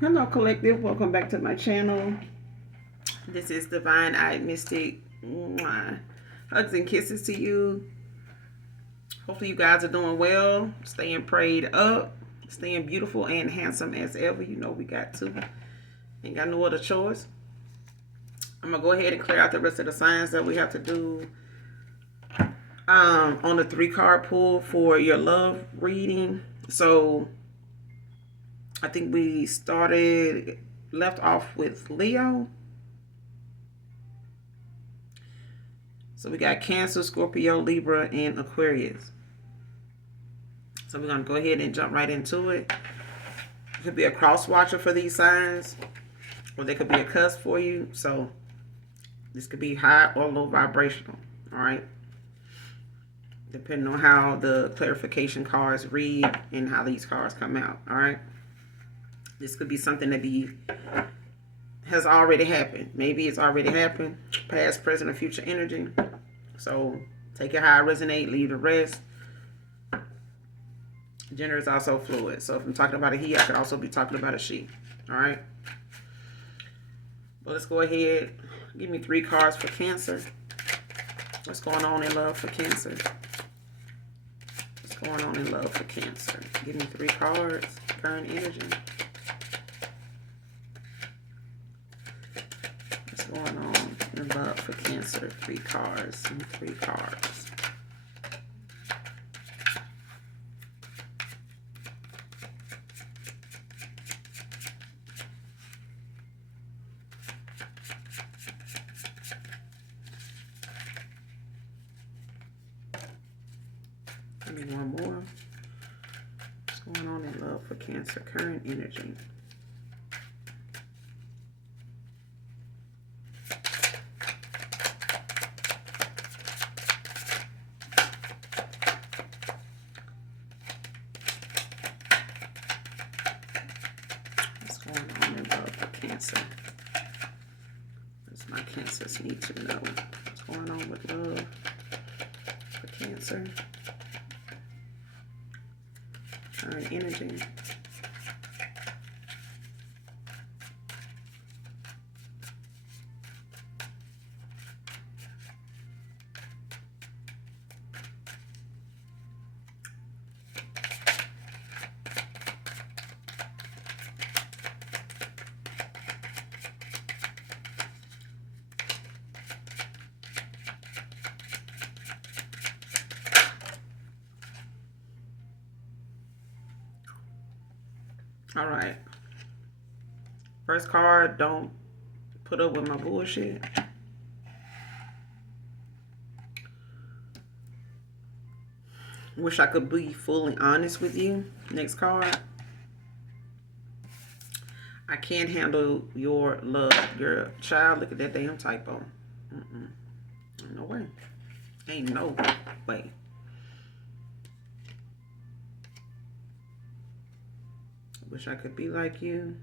Hello, collective. Welcome back to my channel. This is Divine Eye Mystic. Mwah. Hugs and kisses to you. Hopefully, you guys are doing well, staying prayed up, staying beautiful and handsome as ever. You know we got to. Ain't got no other choice. I'm gonna go ahead and clear out the rest of the signs that we have to do on the 3-card pull for your love reading. So I think we left off with Leo. So we got Cancer, Scorpio, Libra, and Aquarius. So we're going to go ahead and jump right into it. It could be a cross watcher for these signs, or they could be a cusp for you. So this could be high or low vibrational, all right? Depending on how the clarification cards read and how these cards come out, all right? This could be something that has already happened. Maybe it's already happened, past, present, or future energy. So take it how it resonates, leave the rest. Gender is also fluid. So if I'm talking about a he, I could also be talking about a she. All right. Well, let's go ahead. Give me 3 cards for Cancer. What's going on in love for Cancer? What's going on in love for Cancer? Give me 3 cards. Current energy. What's going on in love for Cancer? 3 cards and 3 cards. Give me one more. What's going on in love for Cancer? Current energy. What's going on in love for Cancer? What's my Cancers need to know? What's going on with love for Cancer? Current energy. All right. First card, don't put up with my bullshit. Wish I could be fully honest with you. Next card. I can't handle your love. Your child, look at that damn typo. Ain't no way. Ain't no way. Wish I could be like you.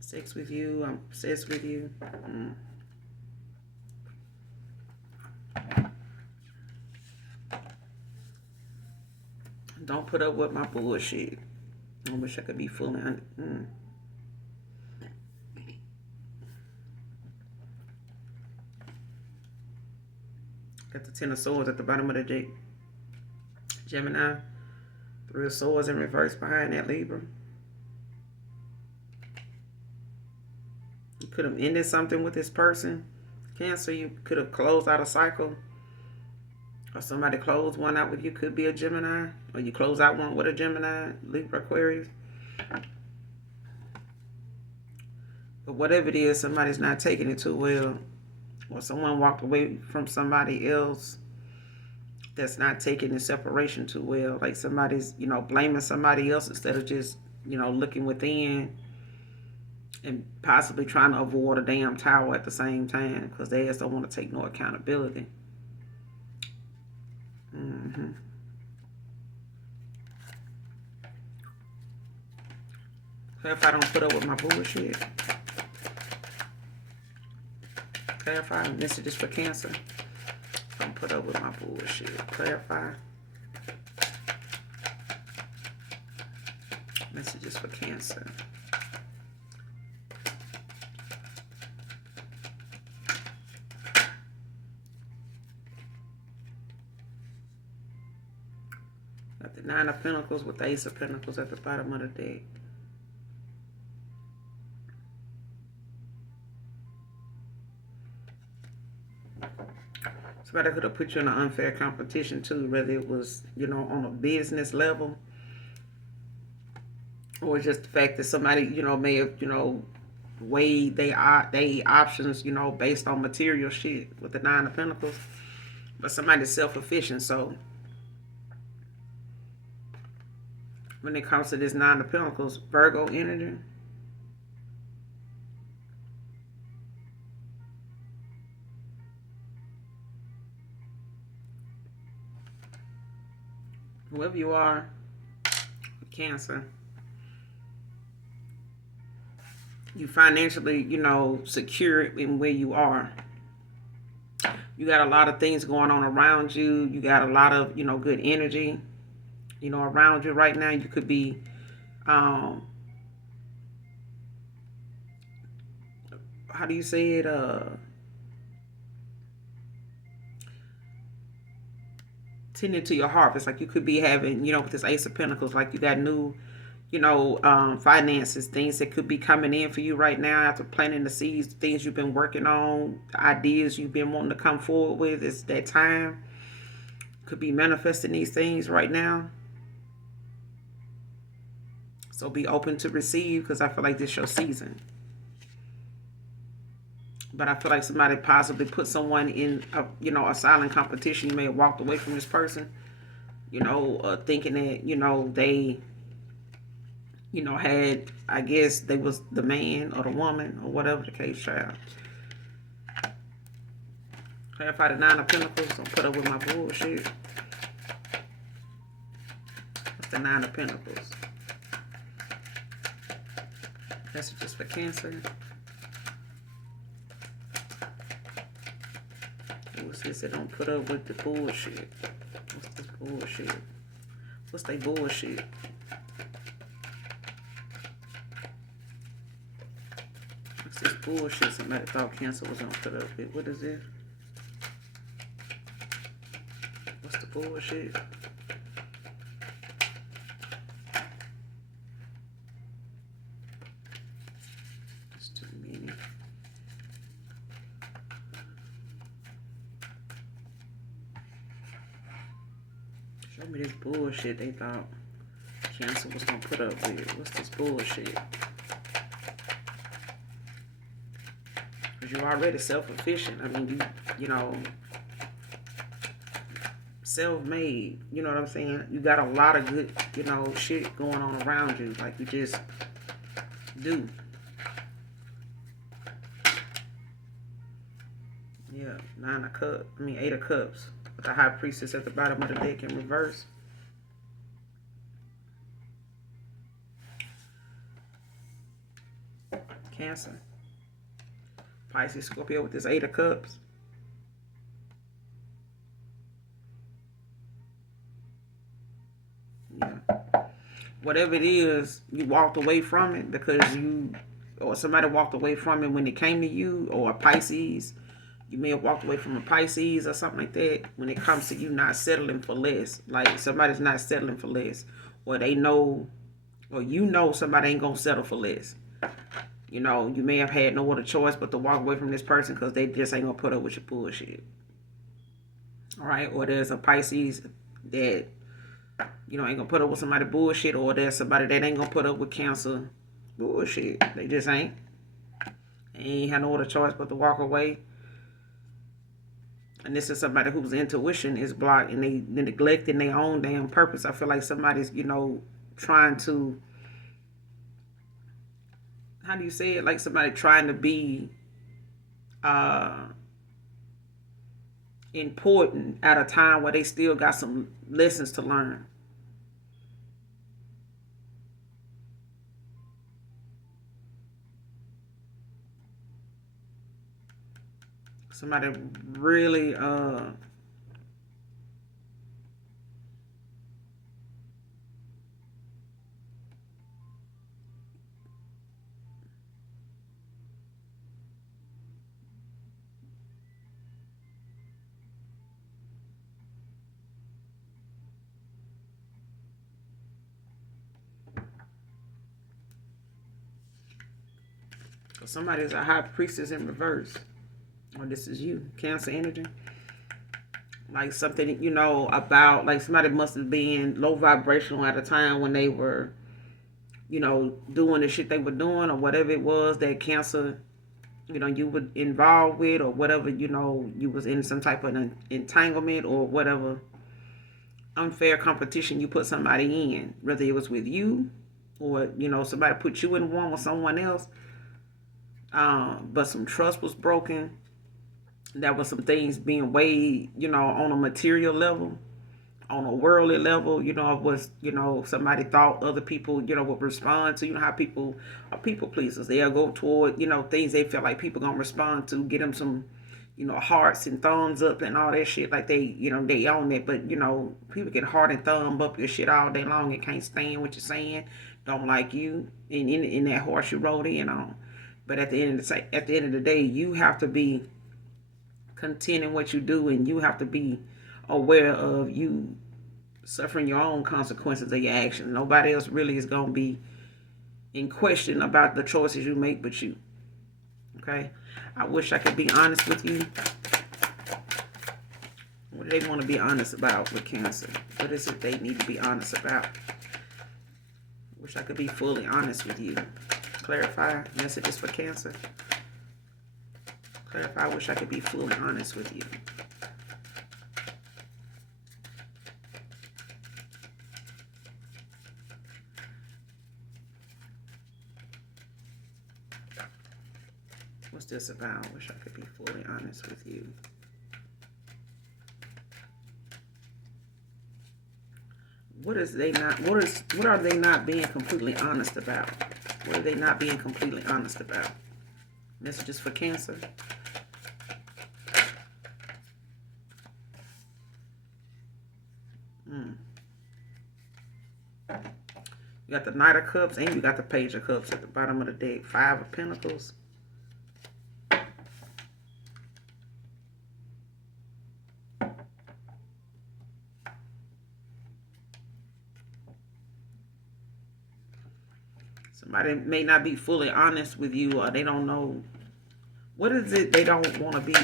Sex with you. I'm obsessed with you. Don't put up with my bullshit. I wish I could be fully honest. Got the 10 of Swords at the bottom of the deck. Gemini. 3 of Swords in reverse behind that Libra. You could have ended something with this person. Cancer, you could have closed out a cycle. Or somebody closed one out with you. Could be a Gemini. Or you close out one with a Gemini. Libra Aquarius. But whatever it is, somebody's not taking it too well. Or someone walked away from somebody else that's not taking the separation too well. Like somebody's, blaming somebody else instead of just, looking within and possibly trying to avoid a damn tower at the same time because they just don't want to take no accountability. Clarify, don't put up with my bullshit. Clarify, messages for Cancer. Don't put up with my bullshit. Clarify. Messages for Cancer. The Nine of Pentacles with the Ace of Pentacles at the bottom of the deck. Somebody could have put you in an unfair competition too, whether it was, you know, on a business level, or just the fact that somebody, you know, may have, you know, weighed they options, you know, based on material shit with the Nine of Pentacles. But somebody's self-efficient, so when it comes to this Nine of Pentacles, Virgo energy, whoever you are, Cancer, you financially, you know, secure in where you are. You got a lot of things going on around you. You got a lot of, you know, good energy, you know, around you right now. You could be, how do you say it? Tending to your harvest. Like you could be having, you know, with this Ace of Pentacles, like you got new, you know, finances, things that could be coming in for you right now after planting the seeds, things you've been working on, ideas you've been wanting to come forward with. It's that time. Could be manifesting these things right now. So be open to receive, because I feel like this is your season. But I feel like somebody possibly put someone in a, you know, a silent competition. You may have walked away from this person, you know, thinking that, you know, they, you know, had, I guess they was the man or the woman or whatever the case, child. Clarify the Nine of Pentacles. Don't put up with my bullshit. What's the Nine of Pentacles? Messages for Cancer. What's this? They don't put up with the bullshit. What's this bullshit? What's they bullshit? What's this bullshit somebody thought Cancer was gonna put up with? What is this? What's the bullshit? It's too many. Show me this bullshit they thought Cancer was gonna put up with. What's this bullshit? Because you're already self-efficient. I mean, you know, self-made. You know what I'm saying? You got a lot of good, you know, shit going on around you. Like, you just do. Yeah, Eight of Cups. With the High Priestess at the bottom of the deck in reverse. Cancer. Pisces, Scorpio with this Eight of Cups. Yeah. Whatever it is, you walked away from it because you, or somebody walked away from it when it came to you, or a Pisces. You may have walked away from a Pisces or something like that when it comes to you not settling for less. Like, somebody's not settling for less. Or they know, or you know somebody ain't going to settle for less. You know, you may have had no other choice but to walk away from this person because they just ain't going to put up with your bullshit. All right? Or there's a Pisces that, you know, ain't going to put up with somebody bullshit. Or there's somebody that ain't going to put up with Cancer bullshit. They just ain't. They ain't had no other choice but to walk away. And this is somebody whose intuition is blocked and they're neglecting their own damn purpose. I feel like somebody's, you know, trying to, how do you say it? Like somebody trying to be important at a time where they still got some lessons to learn. Somebody really Somebody is a high priestess in reverse. Or this is you, Cancer energy. Like something, you know, about, like somebody must have been low vibrational at a time when they were, you know, doing the shit they were doing, or whatever it was that Cancer, you know, you were involved with, or whatever, you know, you was in some type of an entanglement, or whatever unfair competition you put somebody in, whether it was with you, or, you know, somebody put you in one with someone else, but some trust was broken. There was some things being weighed, you know, on a material level, on a worldly level. You know, it was, you know, somebody thought other people, you know, would respond to. You know how people are people pleasers. They'll go toward, you know, things they feel like people gonna respond to, get them some, you know, hearts and thumbs up and all that shit. Like they, you know, they own it. But, you know, people get heart and thumb up your shit all day long and can't stand what you're saying, don't like you in that horse you rode in on. But at the end of the day, you have to be content in what you do, and you have to be aware of you suffering your own consequences of your actions. Nobody else really is going to be in question about the choices you make but you. Okay? I wish I could be honest with you. What do they want to be honest about with Cancer? What is it they need to be honest about? Wish I could be fully honest with you. Clarify messages for Cancer. Clarify, I wish I could be fully honest with you. What's this about? Wish I could be fully honest with you. What are they not being completely honest about? What are they not being completely honest about? Messages for Cancer. You got the Knight of Cups and you got the Page of Cups at the bottom of the deck. Five of Pentacles. Somebody may not be fully honest with you, or they don't know. What is it they don't want to be?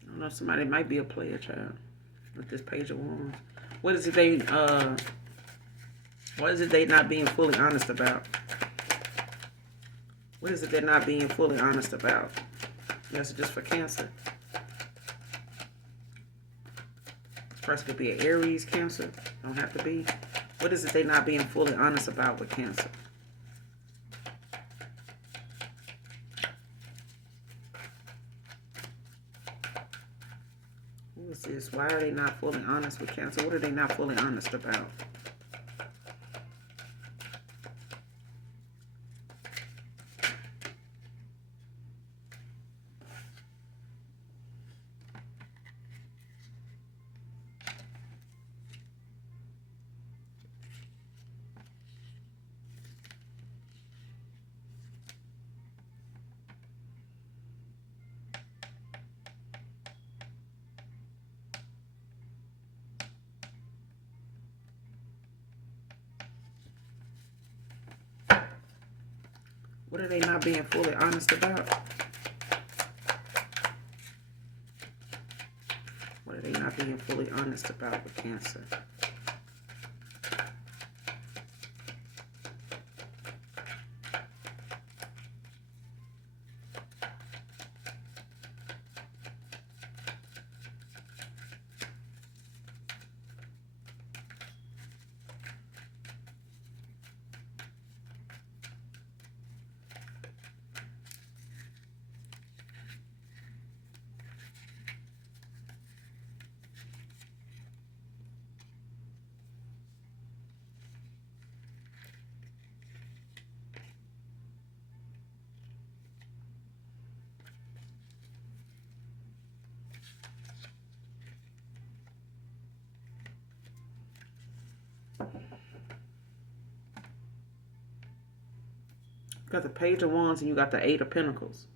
I don't know, somebody might be a player child with this Page of Wands. What is it they not being fully honest about? What is it they're not being fully honest about? Messages for Cancer. Person could be an Aries, Cancer. Don't have to be. What is it they not being fully honest about with Cancer? What is this? Why are they not fully honest with Cancer? What are they not fully honest about? What are they not being fully honest about? What are they not being fully honest about with Cancer? You got the Page of Wands and you got the Eight of Pentacles.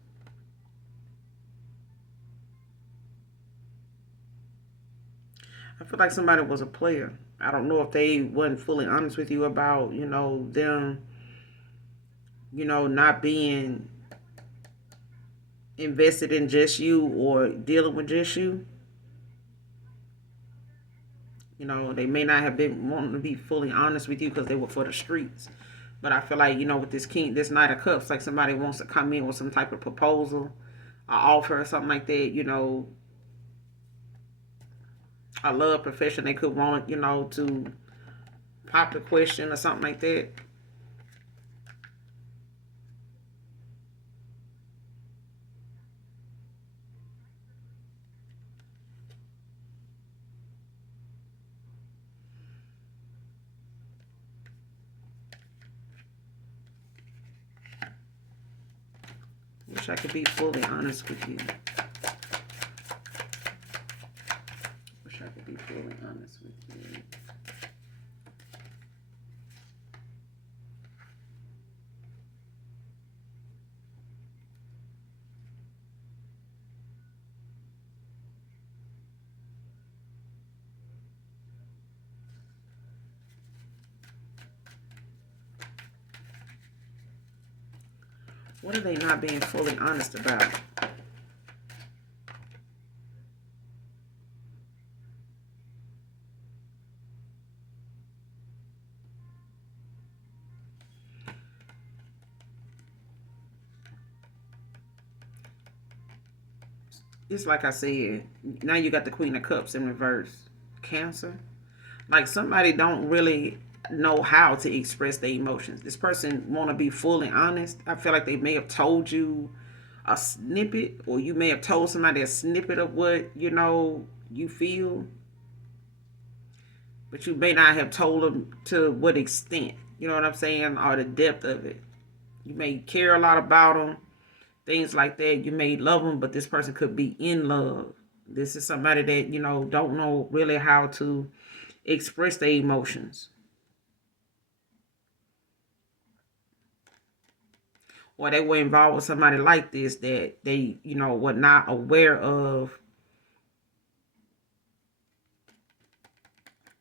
I feel like somebody was a player. I don't know if they wasn't fully honest with you about, them, not being invested in just you or dealing with just you. They may not have been wanting to be fully honest with you because they were for the streets. But I feel like, with this Knight of Cups, like somebody wants to come in with some type of proposal, or offer or something like that, a love profession. They could want, to pop the question or something like that. Wish I could be fully honest with you. Wish I could be fully honest with you. What are they not being fully honest about? It's like I said, now you got the Queen of Cups in reverse. Cancer. Like somebody don't really know how to express their emotions. This person want to be fully honest. I feel like they may have told you a snippet, or you may have told somebody a snippet of what you feel, but you may not have told them to what extent. You know what I'm saying? Or the depth of it. You may care a lot about them, things like that. You may love them, but this person could be in love. This is somebody that don't know really how to express their emotions. Or they were involved with somebody like this that they, were not aware of.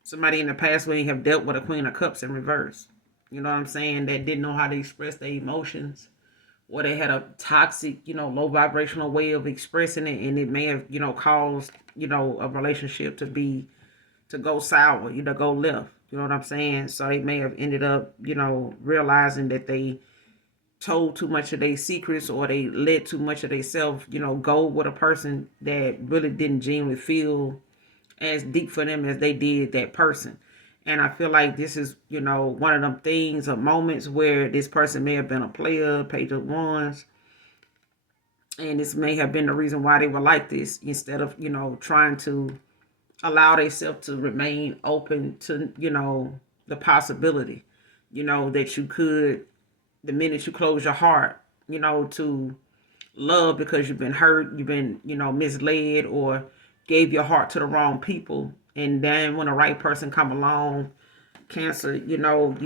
Somebody in the past when they have dealt with a Queen of Cups in reverse. You know what I'm saying? That didn't know how to express their emotions. Or they had a toxic, low vibrational way of expressing it, and it may have, caused, a relationship to go sour, go left. You know what I'm saying? So they may have ended up, realizing that they told too much of their secrets, or they let too much of themselves, go with a person that really didn't genuinely feel as deep for them as they did that person. And I feel like this is, one of them things or moments where this person may have been a player, Page of Wands, and this may have been the reason why they were like this, instead of, trying to allow themselves to remain open to, the possibility, that you could, the minute you close your heart, to love, because you've been hurt, you've been, misled, or gave your heart to the wrong people. And then when the right person come along, Cancer, you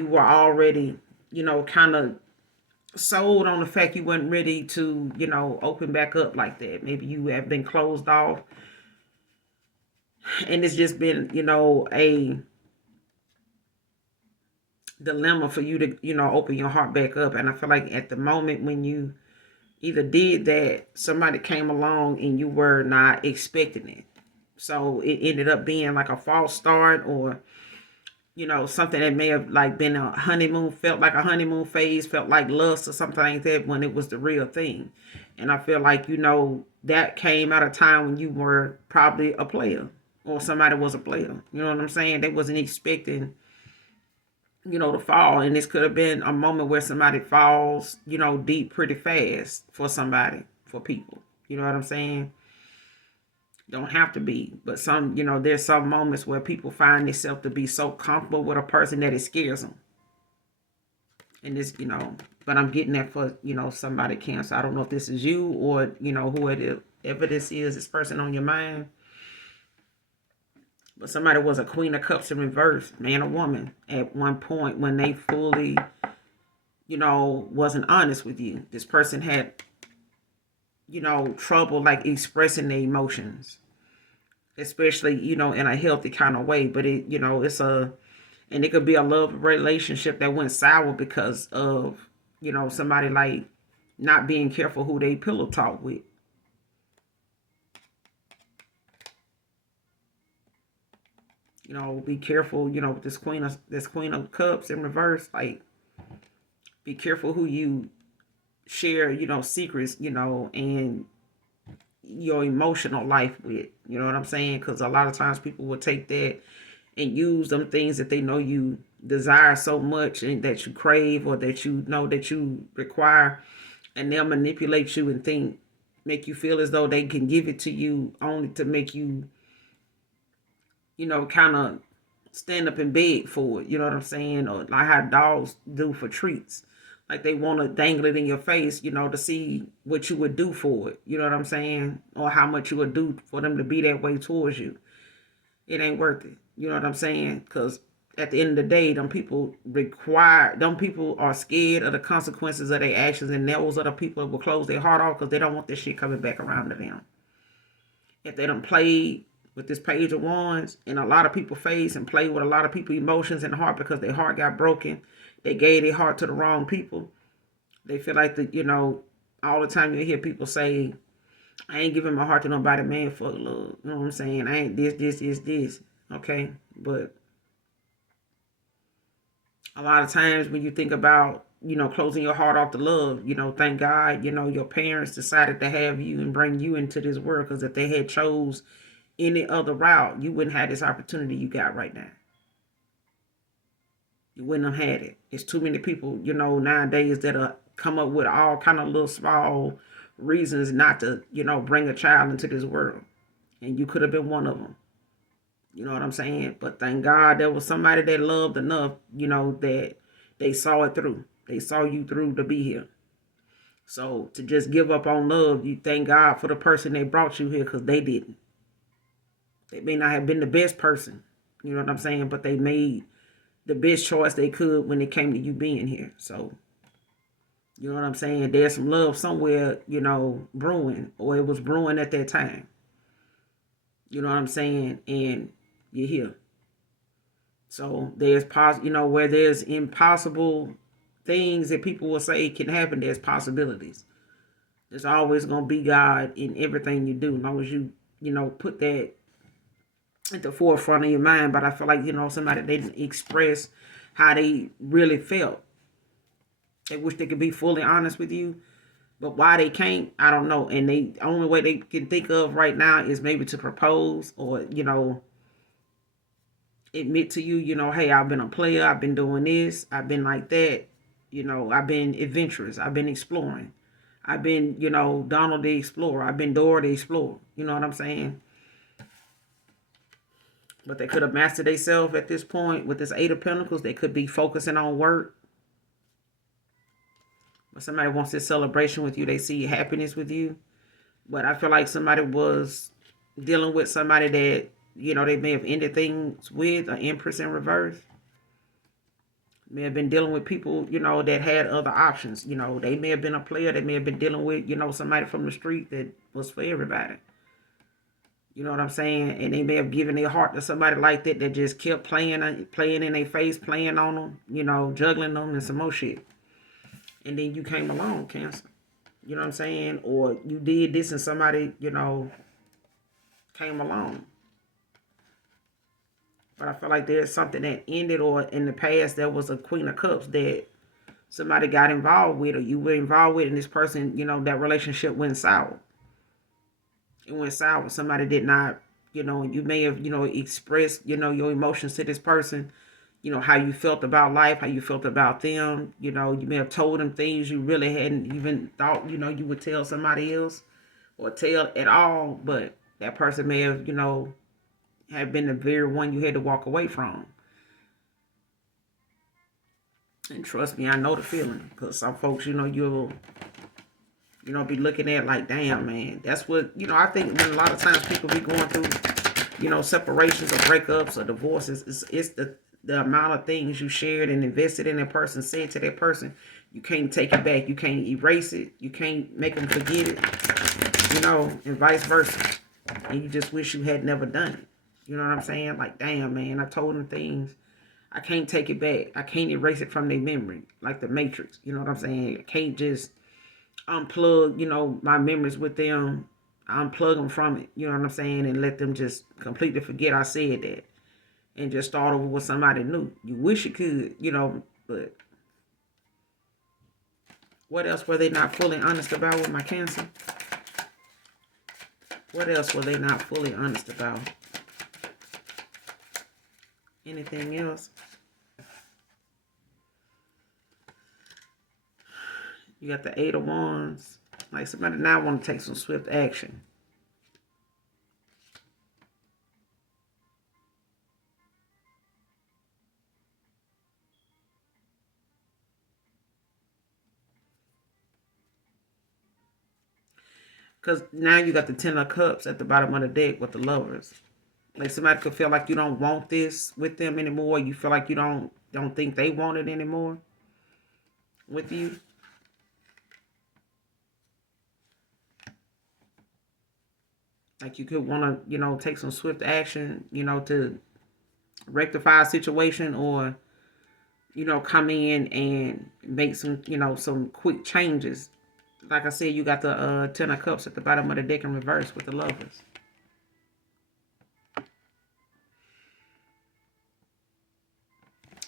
were already, kind of sold on the fact you weren't ready to, open back up like that. Maybe you have been closed off. And it's just been, a dilemma for you to, open your heart back up. And I feel like at the moment when you either did that, somebody came along and you were not expecting it. So it ended up being like a false start, or, something that may have like been a honeymoon, felt like a honeymoon phase, felt like lust or something like that, when it was the real thing. And I feel like, that came at a time when you were probably a player, or somebody was a player. You know what I'm saying? They wasn't expecting, to fall. And this could have been a moment where somebody falls, deep pretty fast for somebody, for people. You know what I'm saying? Don't have to be, but some, there's some moments where people find themselves to be so comfortable with a person that it scares them. And this, but I'm getting that for, somebody, Cancer. I don't know if this is you or, who it whatever this is, this person on your mind. But somebody was a Queen of Cups in reverse, man or woman, at one point when they fully, wasn't honest with you. This person had, trouble like expressing their emotions, especially, in a healthy kind of way. But and it could be a love relationship that went sour because of, somebody like not being careful who they pillow talk with. Be careful, with this Queen of Cups in reverse. Like, be careful who you share, secrets, and your emotional life with. You know what I'm saying? Because a lot of times people will take that and use them things that they know you desire so much and that you crave or that you know that you require, and they'll manipulate you and make you feel as though they can give it to you only to make you, kind of stand up and beg for it. You know what I'm saying? Or like how dogs do for treats. Like they want to dangle it in your face, to see what you would do for it. You know what I'm saying? Or how much you would do for them to be that way towards you. It ain't worth it. You know what I'm saying? Because at the end of the day, them people are scared of the consequences of their actions, and those are the people that will close their heart off because they don't want this shit coming back around to them. If they don't play with this Page of Wands, and a lot of people face and play with a lot of people's emotions and heart because their heart got broken, they gave their heart to the wrong people. They feel like all the time you hear people say, I ain't giving my heart to nobody, man, fuck love. You know what I'm saying? I ain't this. Okay? But a lot of times when you think about, closing your heart off to love, thank God, your parents decided to have you and bring you into this world, because if they had chose any other route, you wouldn't have this opportunity you got right now. You wouldn't have had it. It's too many people, nowadays that come up with all kind of little small reasons not to, bring a child into this world. And you could have been one of them. You know what I'm saying? But thank God there was somebody that loved enough, that they saw it through. They saw you through to be here. So to just give up on love, you thank God for the person that brought you here, because they didn't. They may not have been the best person, you know what I'm saying? But they made the best choice they could when it came to you being here. So, you know what I'm saying? There's some love somewhere, brewing, or it was brewing at that time. You know what I'm saying? And you're here. So there's where there's impossible things that people will say can happen, there's possibilities. There's always gonna be God in everything you do, as long as you, put that at the forefront of your mind. But I feel like, somebody didn't express how they really felt. They wish they could be fully honest with you, but why they can't, I don't know. And the only way they can think of right now is maybe to propose, or, admit to you, hey, I've been a player, I've been doing this, I've been like that, I've been adventurous, I've been exploring. I've been, Donald the Explorer, I've been Dora the Explorer. You know what I'm saying? But they could have mastered themselves at this point with this Eight of Pentacles. They could be focusing on work. But somebody wants this celebration with you. They see happiness with you. But I feel like somebody was dealing with somebody that, they may have ended things with, an Empress in reverse. May have been dealing with people, that had other options. They may have been a player. They may have been dealing with, somebody from the street that was for everybody. You know what I'm saying? And they may have given their heart to somebody like that just kept playing in their face, playing on them, juggling them and some more shit. And then you came along, Cancer. You know what I'm saying? Or you did this and somebody, came along. But I feel like there's something that ended, or in the past there was a Queen of Cups that somebody got involved with, or you were involved with, and this person, that relationship went sour. It went sour. Somebody did not, you may have, expressed, your emotions to this person, how you felt about life, how you felt about them. You may have told them things you really hadn't even thought, you would tell somebody else or tell at all. But that person may have, have been the very one you had to walk away from. And trust me, I know the feeling, because some folks, you'll You know, be looking at like, damn, man. That's what, you know, I think when a lot of times people be going through, you know, separations or breakups or divorces, it's the amount of things you shared and invested in that person, said to that person. You can't take it back. You can't erase it. You can't make them forget it, you know, and vice versa. And you just wish you had never done it. You know what I'm saying? Like, damn, man, I told them things. I can't take it back. I can't erase it from their memory, like the Matrix. You know what I'm saying? I can't just unplug, you know, my memories with them, unplug them from it, you know what I'm saying, and let them just completely forget I said that and just start over with somebody new. You wish you could, you know, but what else were they not fully honest about with my Cancer? What else were they not fully honest about? Anything else? You got the Eight of Wands. Like somebody now want to take some swift action. Because now you got the Ten of Cups at the bottom of the deck with the Lovers. Like somebody could feel like you don't want this with them anymore. You feel like you don't think they want it anymore with you. Like you could want to, you know, take some swift action, you know, to rectify a situation or, you know, come in and make some, you know, some quick changes. Like I said, you got the Ten of Cups at the bottom of the deck in reverse with the Lovers.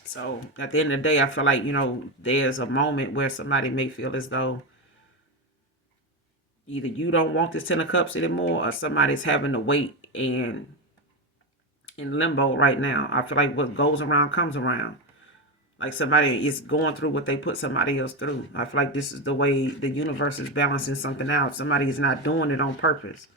So at the end of the day, I feel like, you know, there's a moment where somebody may feel as though either you don't want this Ten of Cups anymore or somebody's having to wait and in limbo right now. I feel like what goes around comes around. Like somebody is going through what they put somebody else through. I feel like this is the way the universe is balancing something out. Somebody is not doing it on purpose.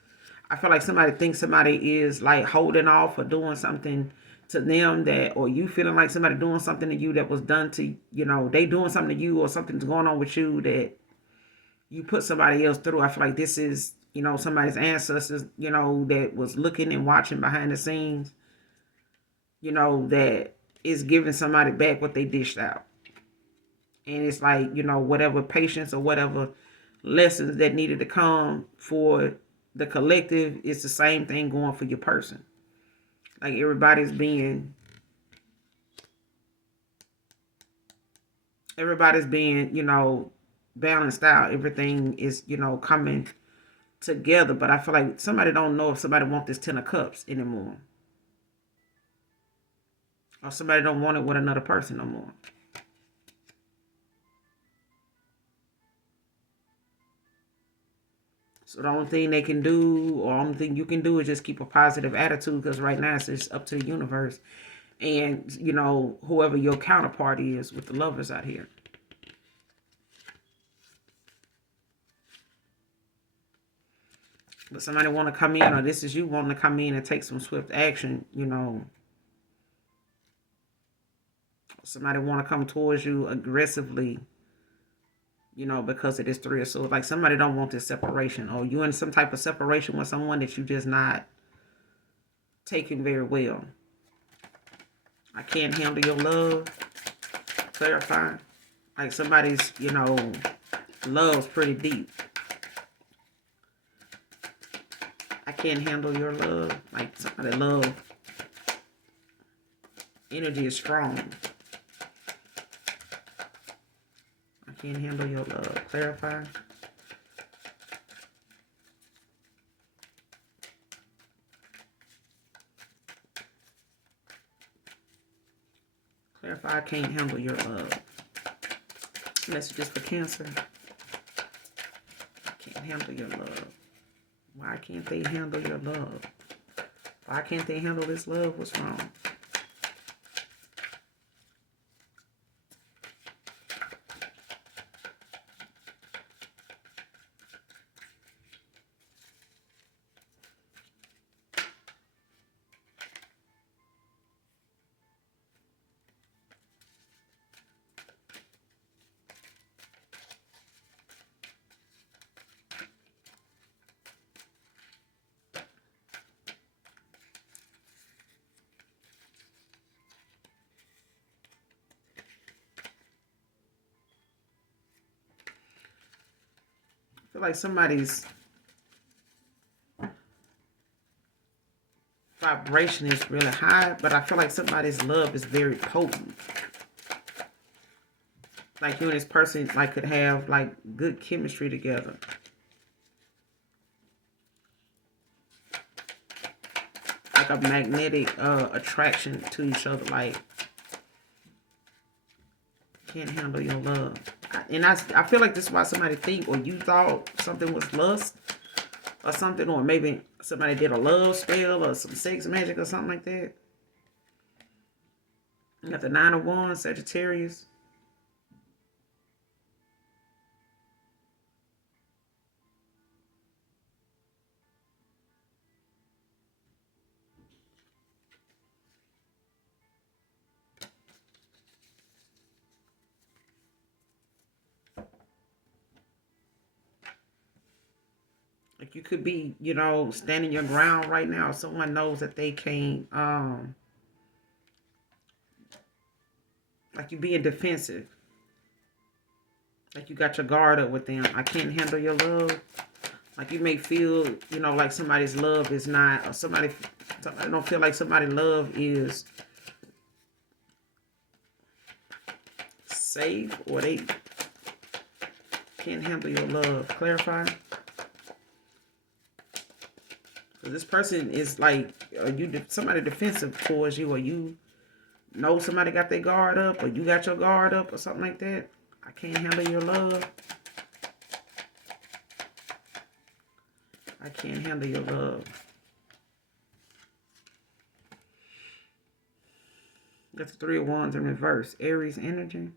I feel like somebody thinks somebody is like holding off or doing something to them that, or you feeling like somebody doing something to you that was done to, you know, they doing something to you or something's going on with you that you put somebody else through. I feel like this is, you know, somebody's ancestors, you know, that was looking and watching behind the scenes, you know, that is giving somebody back what they dished out. And it's like, you know, whatever patience or whatever lessons that needed to come for the collective, it's the same thing going for your person. Like everybody's being, you know, balanced out. Everything is, you know, coming together. But I feel like somebody don't know if somebody want this Ten of Cups anymore. Or somebody don't want it with another person no more. So the only thing they can do, or only thing you can do, is just keep a positive attitude. Because right now it's just up to the universe, and you know whoever your counterpart is with the Lovers out here. But somebody want to come in, or this is you wanting to come in and take some swift action. You know, somebody want to come towards you aggressively. You know, because it is Three of Swords. Like somebody don't want this separation, or you in some type of separation with someone that you just not taking very well. I can't handle your love. Clarify. Like somebody's, you know, love's pretty deep. I can't handle your love. Like somebody love energy is strong. I can't handle your love. Clarify. Clarify. I can't handle your love. Messages for Cancer. I can't handle your love. Why can't they handle your love? Why can't they handle this love? What's wrong? feel like somebody's vibration is really high, but I feel like somebody's love is very potent. Like you and this person like could have like good chemistry together. Like a magnetic attraction to each other. Like, can't handle your love. I feel like this is why somebody think, or you thought something was lust or something, or maybe somebody did a love spell or some sex magic or something like that. You got the 9 of Wands, Sagittarius. Like you could be, you know, standing your ground right now. Someone knows that they can't, like you being defensive. Like you got your guard up with them. I can't handle your love. Like you may feel, you know, like somebody's love is not, or somebody don't feel like somebody's love is safe, or they can't handle your love. Clarify. This person is like, are you somebody defensive towards you, or you know somebody got their guard up, or you got your guard up, or something like that. I can't handle your love. I can't handle your love. Got the 3 of Wands in reverse. Aries energy.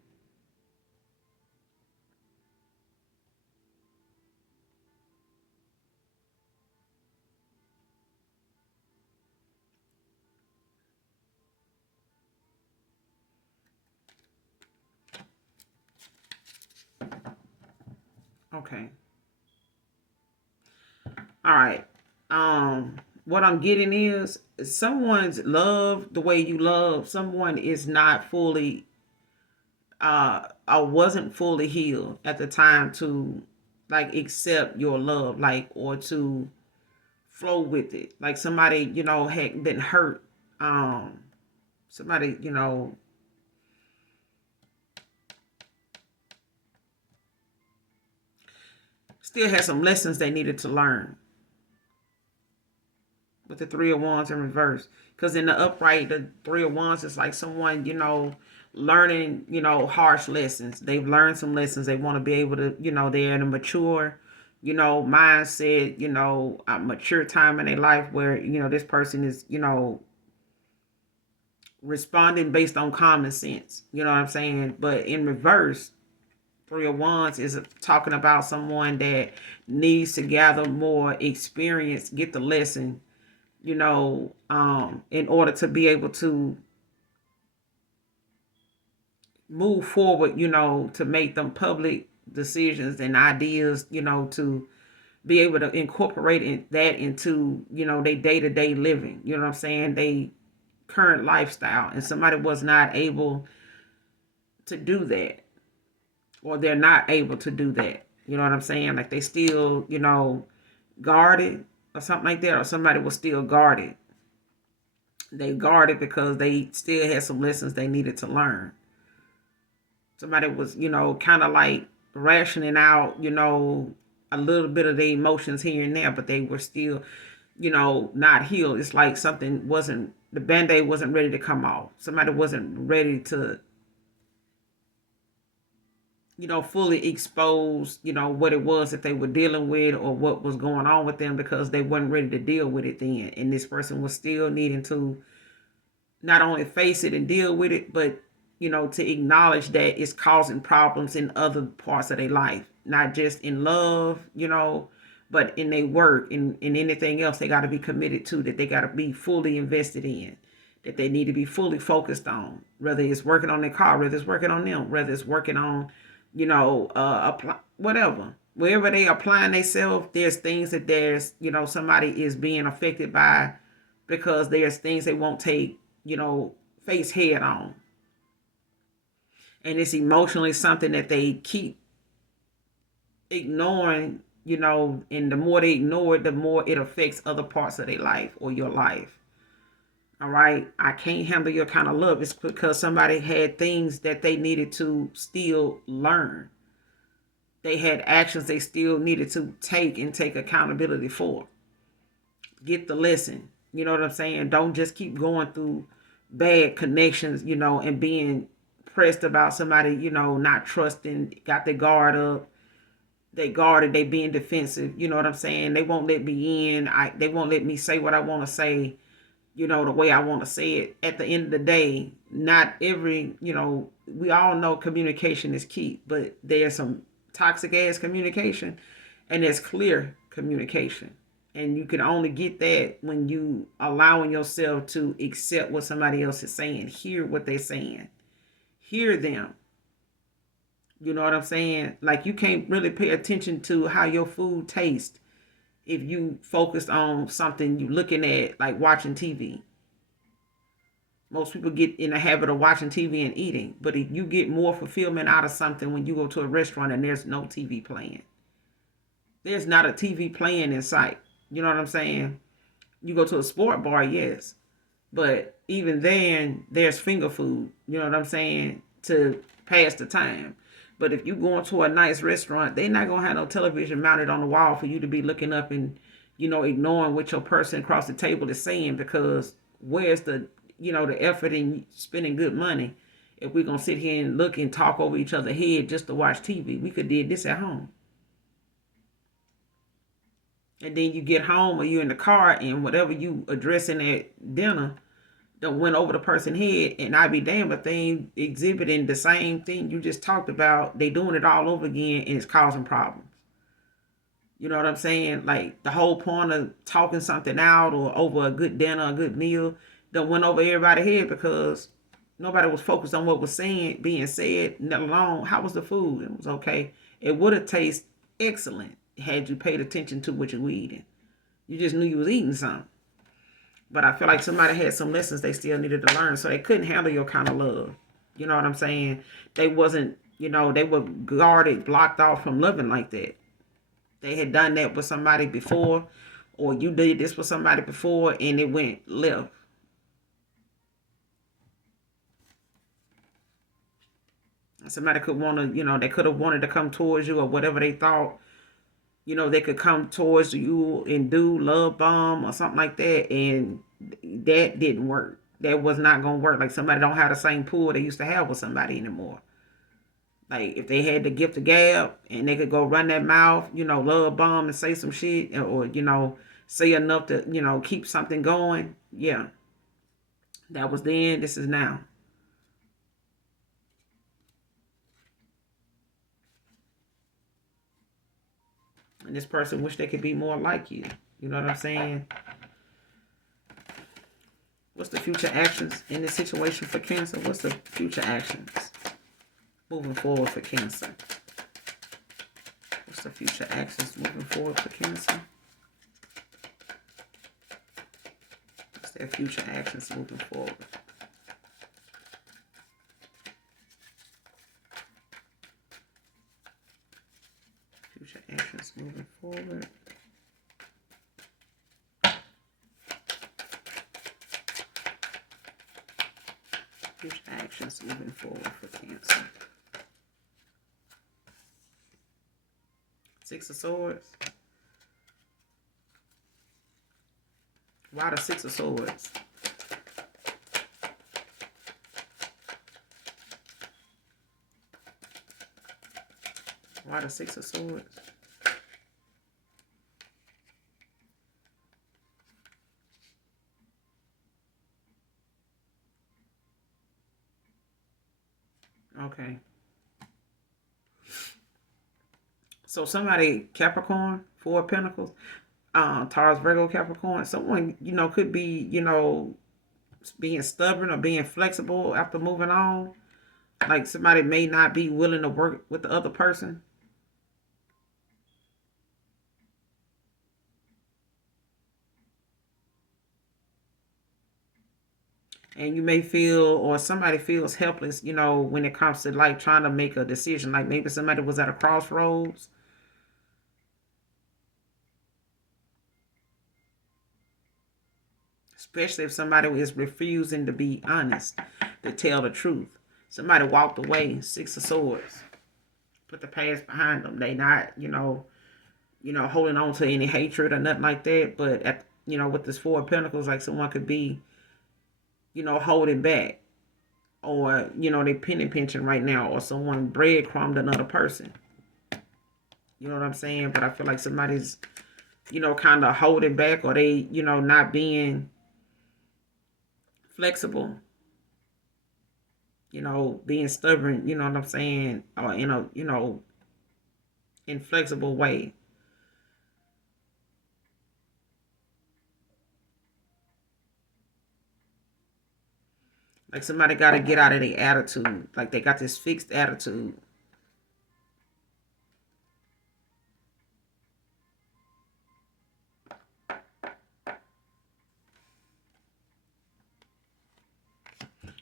Okay. All right. What I'm getting is someone's love the way you love someone is not fully I wasn't fully healed at the time to like accept your love, like, or to flow with it. Like somebody, you know, had been hurt. Somebody, you know, still had some lessons they needed to learn. With the 3 of Wands in reverse. Because in the upright, the 3 of Wands is like someone, you know, learning, you know, harsh lessons. They've learned some lessons. They want to be able to, you know, they're in a mature, you know, mindset, you know, a mature time in their life where, you know, this person is, you know, responding based on common sense. You know what I'm saying? But in reverse, 3 of Wands is talking about someone that needs to gather more experience, get the lesson, you know, in order to be able to move forward, you know, to make them public decisions and ideas, you know, to be able to incorporate that into, you know, their day-to-day living. You know what I'm saying? They current lifestyle. And somebody was not able to do that. Or they're not able to do that. You know what I'm saying? Like they still, you know, guarded or something like that. Or somebody was still guarded. They guarded because they still had some lessons they needed to learn. Somebody was, you know, kind of like rationing out, you know, a little bit of their emotions here and there, but they were still, you know, not healed. It's like something wasn't, the Band-Aid wasn't ready to come off. Somebody wasn't ready to, you know, fully expose, you know, what it was that they were dealing with or what was going on with them because they weren't ready to deal with it then. And this person was still needing to not only face it and deal with it, but, you know, to acknowledge that it's causing problems in other parts of their life, not just in love, you know, but in their work and in anything else they got to be committed to, that they got to be fully invested in, that they need to be fully focused on, whether it's working on their car, whether it's working on them, whether it's working on, you know, whatever. Wherever they applying themselves, there's things that there's, you know, somebody is being affected by because there's things they won't take, you know, face head on. And it's emotionally something that they keep ignoring you know, and the more they ignore it, the more it affects other parts of their life or your life. All right. I can't handle your kind of love. It's because somebody had things that they needed to still learn. They had actions they still needed to take and take accountability for. Get the lesson. You know what I'm saying? Don't just keep going through bad connections, you know, and being pressed about somebody, you know, not trusting, got their guard up. They guarded, they being defensive. You know what I'm saying? They won't let me in. They won't let me say what I want to say, you know, the way I want to say it. At the end of the day, not every, you know, we all know communication is key, but there's some toxic ass communication and there's clear communication. And you can only get that when you allowing yourself to accept what somebody else is saying, hear what they're saying, hear them. You know what I'm saying? Like, you can't really pay attention to how your food tastes if you focus on something you looking at, like watching TV. Most people get in the habit of watching TV and eating, but if you get more fulfillment out of something when you go to a restaurant and there's no TV playing. There's not a TV playing in sight. You know what I'm saying? You go to a sport bar, yes, but even then, there's finger food. You know what I'm saying? To pass the time. But if you go into a nice restaurant, they're not gonna have no television mounted on the wall for you to be looking up and, you know, ignoring what your person across the table is saying, because where's the, you know, the effort in spending good money if we're gonna sit here and look and talk over each other's head just to watch TV? We could did this at home. And then you get home or you in the car and whatever you addressing at dinner done went over the person's head, and I be damned if they ain't exhibiting the same thing you just talked about. They doing it all over again and it's causing problems. You know what I'm saying? Like, the whole point of talking something out or over a good dinner, a good meal, done went over everybody's head because nobody was focused on what was being said, let alone how was the food. It was okay. It would have tasted excellent had you paid attention to what you were eating. You just knew you was eating something. But I feel like somebody had some lessons they still needed to learn, so they couldn't handle your kind of love. You know what I'm saying? They wasn't, you know, they were guarded, blocked off from loving like that. They had done that with somebody before, or you did this with somebody before, and it went left. Somebody could want to, you know, they could have wanted to come towards you or whatever they thought, you know, they could come towards you and do love bomb or something like that, and that didn't work. That was not gonna work. Like, somebody don't have the same pull they used to have with somebody anymore. Like, if they had the gift of gab and they could go run that mouth, you know, love bomb and say some shit, or, you know, say enough to, you know, keep something going. Yeah, that was then. This is now. And this person wish they could be more like you. You know what I'm saying? What's the future actions in this situation for Cancer? What's the future actions moving forward for Cancer? What's the future actions moving forward for Cancer? What's their future actions moving forward? Future actions moving forward. Future actions moving forward for Cancer. Six of Swords. Why the Six of Swords? Why the Six of Swords? Okay. So somebody, Capricorn, Four of Pentacles, Taurus, Virgo, Capricorn, someone, you know, could be, you know, being stubborn or being flexible after moving on. Like, somebody may not be willing to work with the other person. And you may feel, or somebody feels helpless, you know, when it comes to, like, trying to make a decision. Like, maybe somebody was at a crossroads Especially if somebody is refusing to be honest, to tell the truth. Somebody walked away, Six of Swords. Put the past behind them. They not, holding on to any hatred or nothing like that. But, with this Four of Pentacles, like someone could be, holding back. Or, they penny pinching right now. Or someone breadcrumbed another person. You know what I'm saying? But I feel like somebody's, kind of holding back. Or they, not being flexible. Being stubborn, you know what I'm saying? Or in a, inflexible way. Like somebody got to get out of their attitude. Like they got this fixed attitude.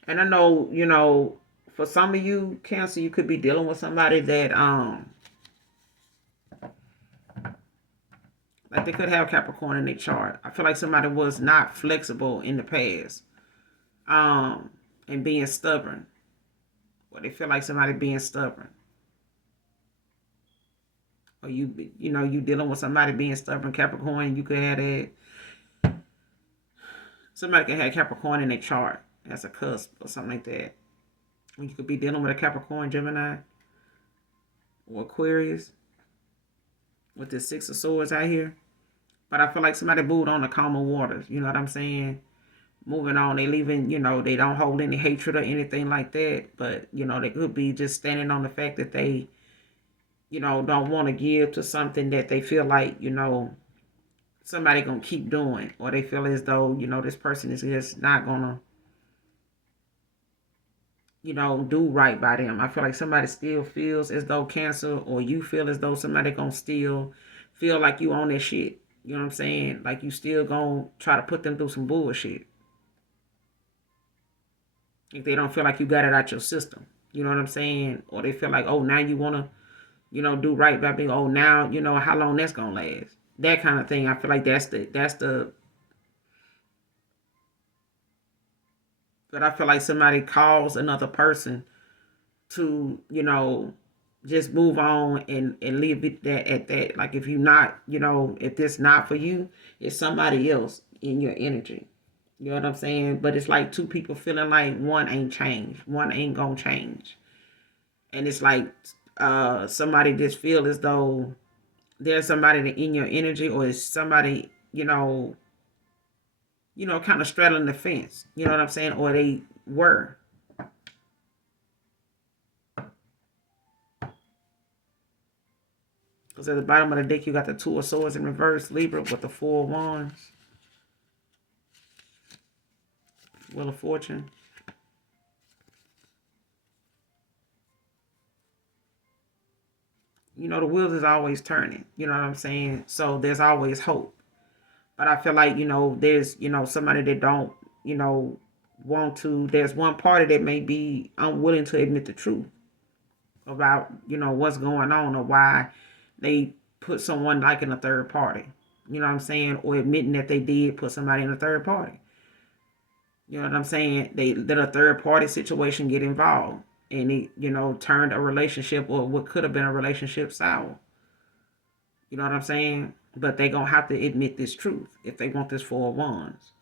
And I know, for some of you, Cancer, you could be dealing with somebody that, like they could have Capricorn in their chart. I feel like somebody was not flexible in the past. And being stubborn. Or they feel like somebody being stubborn. Or you dealing with somebody being stubborn, Capricorn, you could have that. Somebody can have Capricorn in their chart as a cusp or something like that. You could be dealing with a Capricorn, Gemini, or Aquarius with this Six of Swords out here. But I feel like somebody moved on to calmer waters. You know what I'm saying? Moving on. They leaving, they don't hold any hatred or anything like that. But, they could be just standing on the fact that they, don't want to give to something that they feel like, somebody going to keep doing. Or they feel as though, this person is just not going to, do right by them. I feel like somebody still feels as though, Cancer, or you feel as though somebody gonna still feel like you own their shit. You know what I'm saying? Like you still gonna try to put them through some bullshit. If they don't feel like you got it out your system. You know what I'm saying? Or they feel like, oh, now you wanna, do right by me. Oh, now, how long that's gonna last. That kind of thing. I feel like that's the But I feel like somebody calls another person to, just move on and leave it there at that. Like if you not, if this not for you, it's somebody else in your energy. You know what I'm saying? But it's like two people feeling like one ain't changed. One ain't gonna change. And it's like somebody just feel as though there's somebody in your energy, or is somebody, kind of straddling the fence. You know what I'm saying? Or they were. Because at the bottom of the deck, you got the Two of Swords in reverse, Libra, with the Four of Wands. Wheel of Fortune. The wheels is always turning. You know what I'm saying? So there's always hope. But I feel like, there's, somebody that don't, want to. There's one party that may be unwilling to admit the truth about, what's going on, or why they put someone like in a third party. You know what I'm saying? Or admitting that they did put somebody in a third party. You know what I'm saying? They let a third party situation get involved. And it, turned a relationship, or what could have been a relationship, sour. You know what I'm saying? But they going to have to admit this truth if they want this Four of Wands.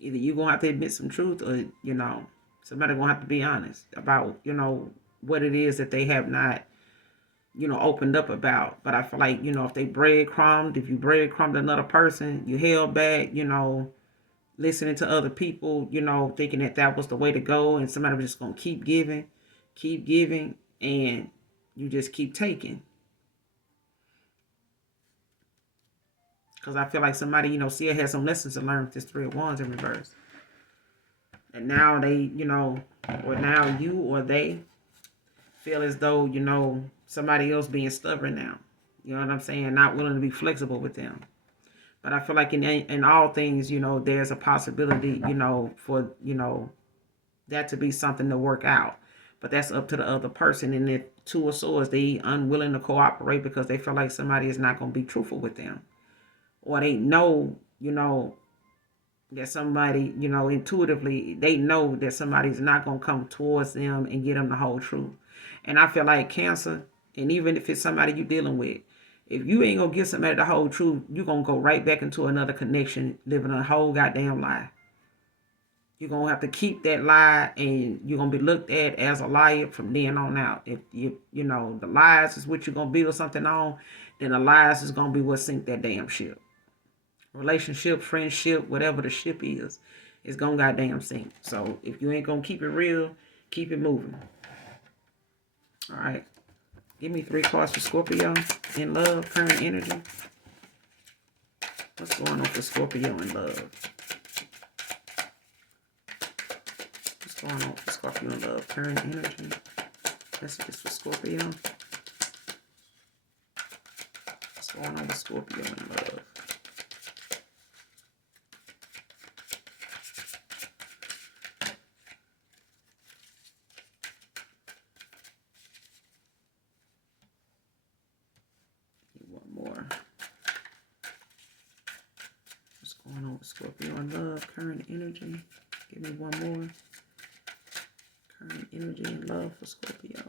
Either you're going to have to admit some truth, or, somebody going to have to be honest about, what it is that they have not, opened up about. But I feel like, if they if you breadcrumbed another person, you held back, listening to other people, thinking that was the way to go, and somebody was just going to keep giving, and you just keep taking. Because I feel like somebody, still has some lessons to learn with this Three of Wands in reverse. And now they, or now you or they feel as though, somebody else being stubborn now. You know what I'm saying? Not willing to be flexible with them. But I feel like in all things, there's a possibility, for, that to be something to work out. But that's up to the other person. And if Two of Swords, they unwilling to cooperate because they feel like somebody is not going to be truthful with them. Or they know, that somebody, intuitively, they know that somebody's not going to come towards them and get them the whole truth. And I feel like Cancer, and even if it's somebody you're dealing with, if you ain't going to give somebody the whole truth, you're going to go right back into another connection, living a whole goddamn lie. You're going to have to keep that lie, and you're going to be looked at as a liar from then on out. If the lies is what you're going to build something on, then the lies is going to be what sink that damn ship. Relationship, friendship, whatever the ship is going to goddamn sink. So if you ain't going to keep it real, keep it moving. All right. Give me 3 cards for Scorpio in love, current energy. What's going on for Scorpio in love? What's going on for Scorpio in love, current energy? Messages for Scorpio. What's going on with Scorpio in love? Scorpio in love, current energy. Give me one more. Current energy and love for Scorpio.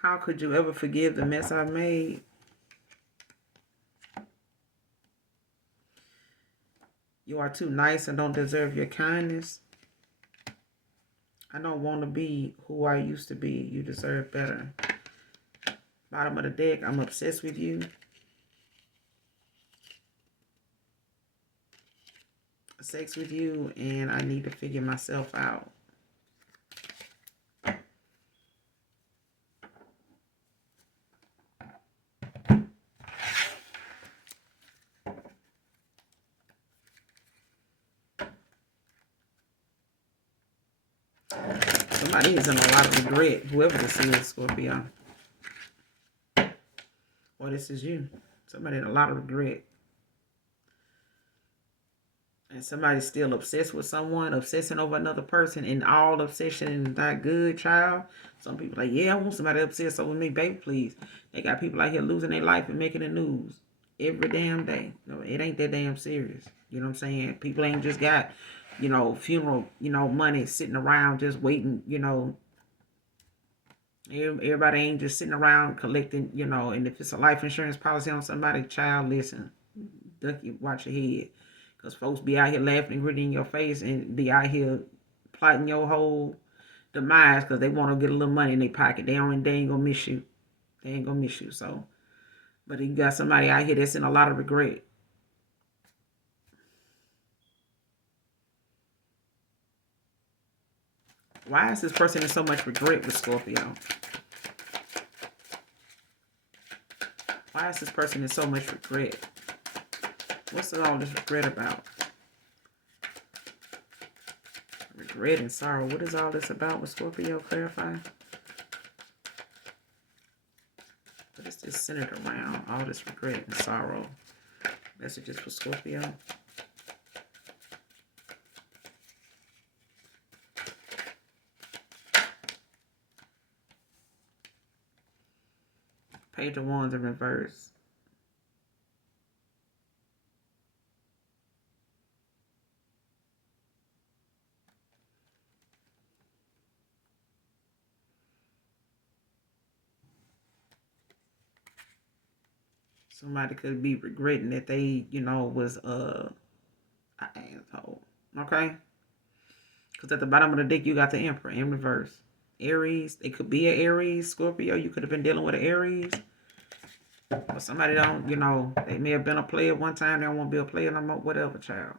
How could you ever forgive the mess I made? You are too nice and don't deserve your kindness. I don't want to be who I used to be. You deserve better. Bottom of the deck, I'm obsessed with you. Sex with you, and I need to figure myself out. Somebody is in a lot of regret, whoever this is, Scorpio. Or this is you. Somebody in a lot of regret. And somebody's still obsessed with someone, obsessing over another person, and all obsession is not good, child. Some people are like, yeah, I want somebody to obsess over me, baby, please. They got people out here losing their life and making the news every damn day. It ain't that damn serious. You know what I'm saying? People ain't just got, funeral, money sitting around just waiting, Everybody ain't just sitting around collecting, and if it's a life insurance policy on somebody, child, listen, watch your head. Because folks be out here laughing and gritting in your face and be out here plotting your whole demise because they want to get a little money in their pocket. They ain't going to miss you. They ain't going to miss you. So, but you got somebody out here that's in a lot of regret. Why is this person in so much regret with Scorpio? Why is this person in so much regret? What's all this regret about? Regret and sorrow. What is all this about with Scorpio? Clarify. What is this centered around? All this regret and sorrow. Messages for Scorpio. Page of Wands in reverse. Somebody could be regretting that they, was an asshole. Okay? Because at the bottom of the deck, you got the Emperor in reverse. Aries. It could be an Aries, Scorpio. You could have been dealing with an Aries. Or somebody don't, they may have been a player one time. They don't want to be a player no more. Whatever, child.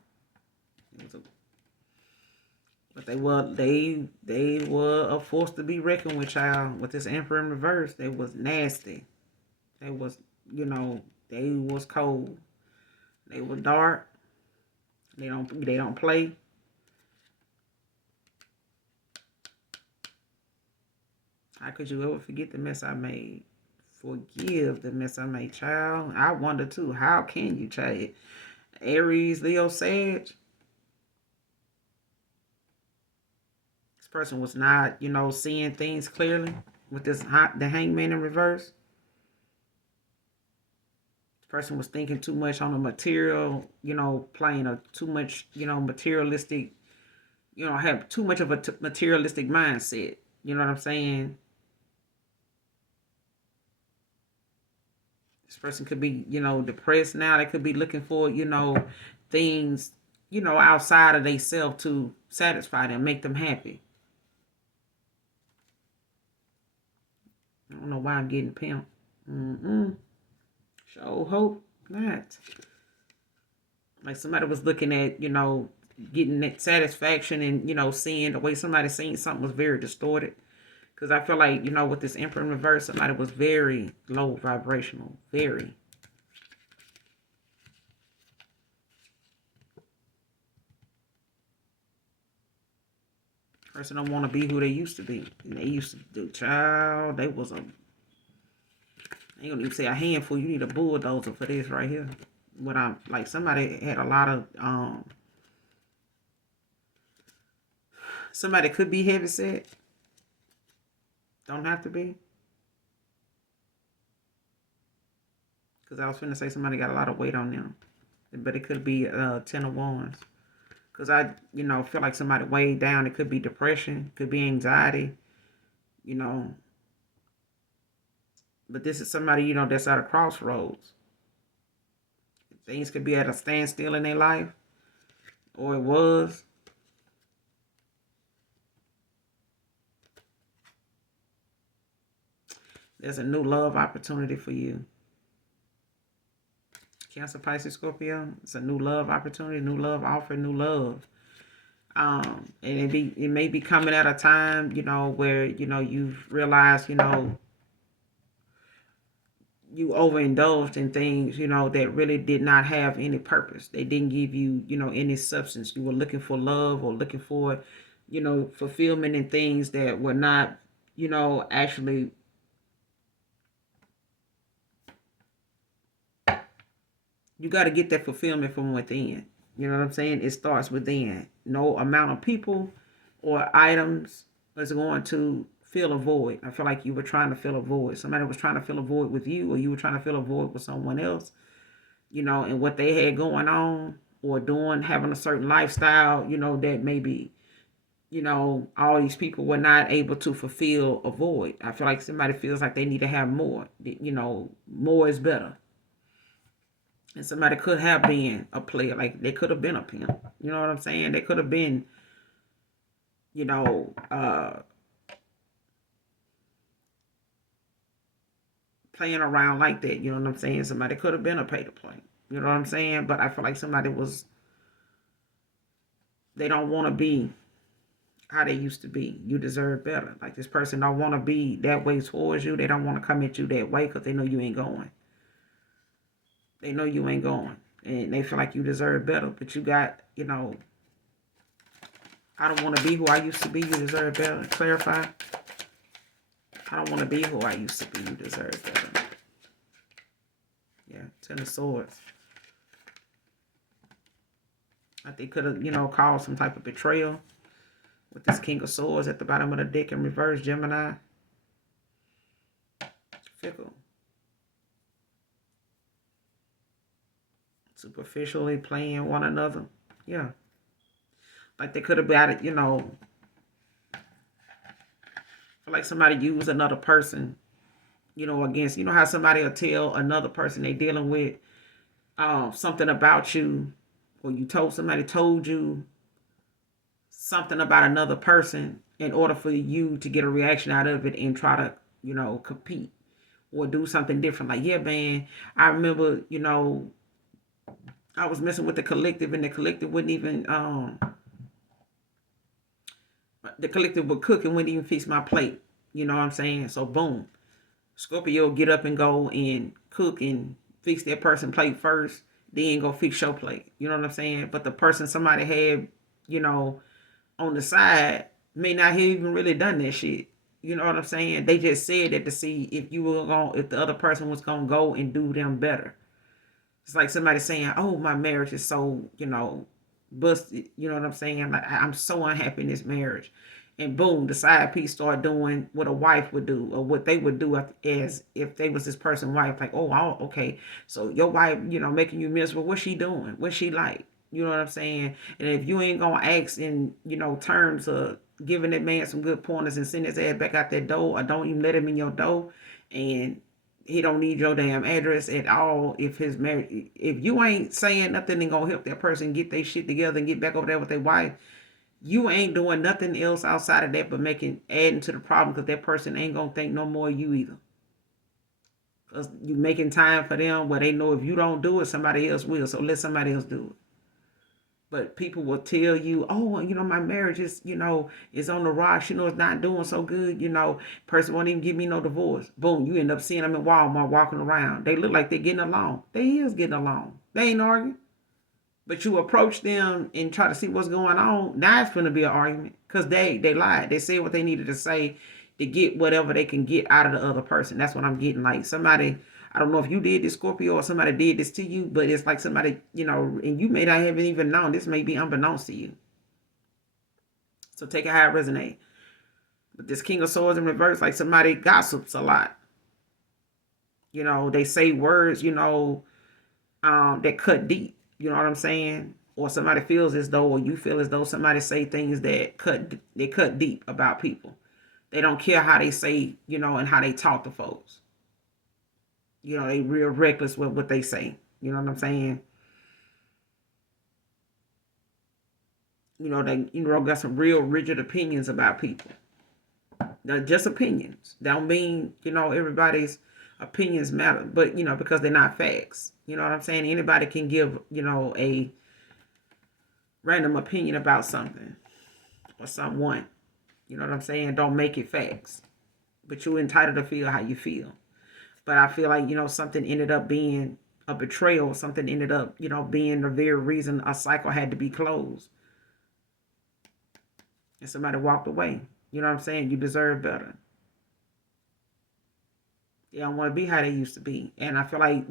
But they were a force to be reckoned with, child. With this Emperor in reverse, they was nasty. They was, they was cold. They were dark. They don't play. How could you ever forget the mess I made? Forgive the mess I made, child. I wonder too, how can you, child? Aries, Leo, Sag. This person was not, seeing things clearly with the hangman in reverse. This person was thinking too much on a material, plane, or too much, materialistic, have too much of a materialistic mindset. You know what I'm saying? This person could be, depressed now. They could be looking for, things, outside of themselves to satisfy them, make them happy. I don't know why I'm getting pimped. Sure hope not. Like somebody was looking at, getting that satisfaction and, seeing the way somebody's seeing something was very distorted. Because I feel like, with this Emperor in reverse, somebody was very low vibrational. Very. Person don't want to be who they used to be. And they used to do, child, they was a, I ain't gonna even say a handful. You need a bulldozer for this right here. What I'm, like somebody had a lot of, somebody could be heavy set. Don't have to be. Because I was finna say somebody got a lot of weight on them. But it could be 10 of wands. Because I, feel like somebody weighed down. It could be depression. Could be anxiety. But this is somebody, that's at a crossroads. Things could be at a standstill in their life. Or it was. There's a new love opportunity for you. Cancer, Pisces, Scorpio. It's a new love opportunity, new love offer, new love. And it may be coming at a time, where, you've realized, you overindulged in things, that really did not have any purpose. They didn't give you, any substance. You were looking for love or looking for, fulfillment in things that were not, actually you got to get that fulfillment from within. You know what I'm saying? It starts within. No amount of people or items is going to fill a void. I feel like you were trying to fill a void. Somebody was trying to fill a void with you, or you were trying to fill a void with someone else, and what they had going on or doing, having a certain lifestyle, that maybe, all these people were not able to fulfill a void. I feel like somebody feels like they need to have more. More is better. And somebody could have been a player. Like, they could have been a pimp. You know what I'm saying? They could have been, playing around like that. You know what I'm saying? Somebody could have been a pay to play. You know what I'm saying? But I feel like somebody was, they don't want to be how they used to be. You deserve better. Like, this person don't want to be that way towards you. They don't want to come at you that way because they know you ain't going. They know you ain't going. And they feel like you deserve better. But you got, I don't want to be who I used to be. You deserve better. Clarify. I don't want to be who I used to be. You deserve better. Yeah, 10 of Swords. I think could have, caused some type of betrayal with this King of Swords at the bottom of the deck in reverse, Gemini. Fickle. Superficially playing one another. Yeah. Like they could have got it, like somebody used another person, against, how somebody will tell another person they dealing with something about you, or somebody told you something about another person in order for you to get a reaction out of it and try to, compete or do something different. Like, yeah, man, I remember, I was messing with the collective, and the collective wouldn't even, the collective would cook and wouldn't even fix my plate. You know what I'm saying? So, boom. Scorpio get up and go and cook and fix that person's plate first, then go fix your plate. You know what I'm saying? But the person somebody had, on the side may not have even really done that shit. You know what I'm saying? They just said that to see if you were going, if the other person was going to go and do them better. It's like somebody saying, "Oh, my marriage is so, busted." You know what I'm saying? Like, I'm so unhappy in this marriage, and boom, the side piece start doing what a wife would do, or what they would do as if they was this person's wife. Like, oh, okay, so your wife, making you miserable. What's she doing? What's she like? You know what I'm saying? And if you ain't gonna ask in, terms of giving that man some good pointers and send his ass back out that door, or don't even let him in your door, and he don't need your damn address at all. If his marriage, if you ain't saying nothing and gonna help that person get their shit together and get back over there with their wife, you ain't doing nothing else outside of that but adding to the problem, because that person ain't gonna think no more of you either. Because you making time for them where they know if you don't do it, somebody else will. So let somebody else do it. But people will tell you, oh, my marriage is on the rocks. It's not doing so good. Person won't even give me no divorce. Boom, you end up seeing them in Walmart walking around. They look like they're getting along. They is getting along. They ain't arguing. But you approach them and try to see what's going on. Now it's going to be an argument, because they lied. They said what they needed to say to get whatever they can get out of the other person. That's what I'm getting. Like somebody, I don't know if you did this, Scorpio, or somebody did this to you, but it's like somebody, and you may not have even known. This may be unbeknownst to you. So take it how it resonates. But this King of Swords in reverse, like somebody gossips a lot. They say words, that cut deep. You know what I'm saying? Or somebody feels as though, or you feel as though somebody say things that cut deep about people. They don't care how they say, and how they talk to folks. They real reckless with what they say. You know what I'm saying? They got some real rigid opinions about people. They're just opinions. Don't mean, everybody's opinions matter, but because they're not facts. You know what I'm saying? Anybody can give, a random opinion about something or someone. You know what I'm saying? Don't make it facts. But you're entitled to feel how you feel. But I feel like, something ended up being a betrayal. Something ended up, being the very reason a cycle had to be closed. And somebody walked away. You know what I'm saying? You deserve better. They don't want to be how they used to be. And I feel like,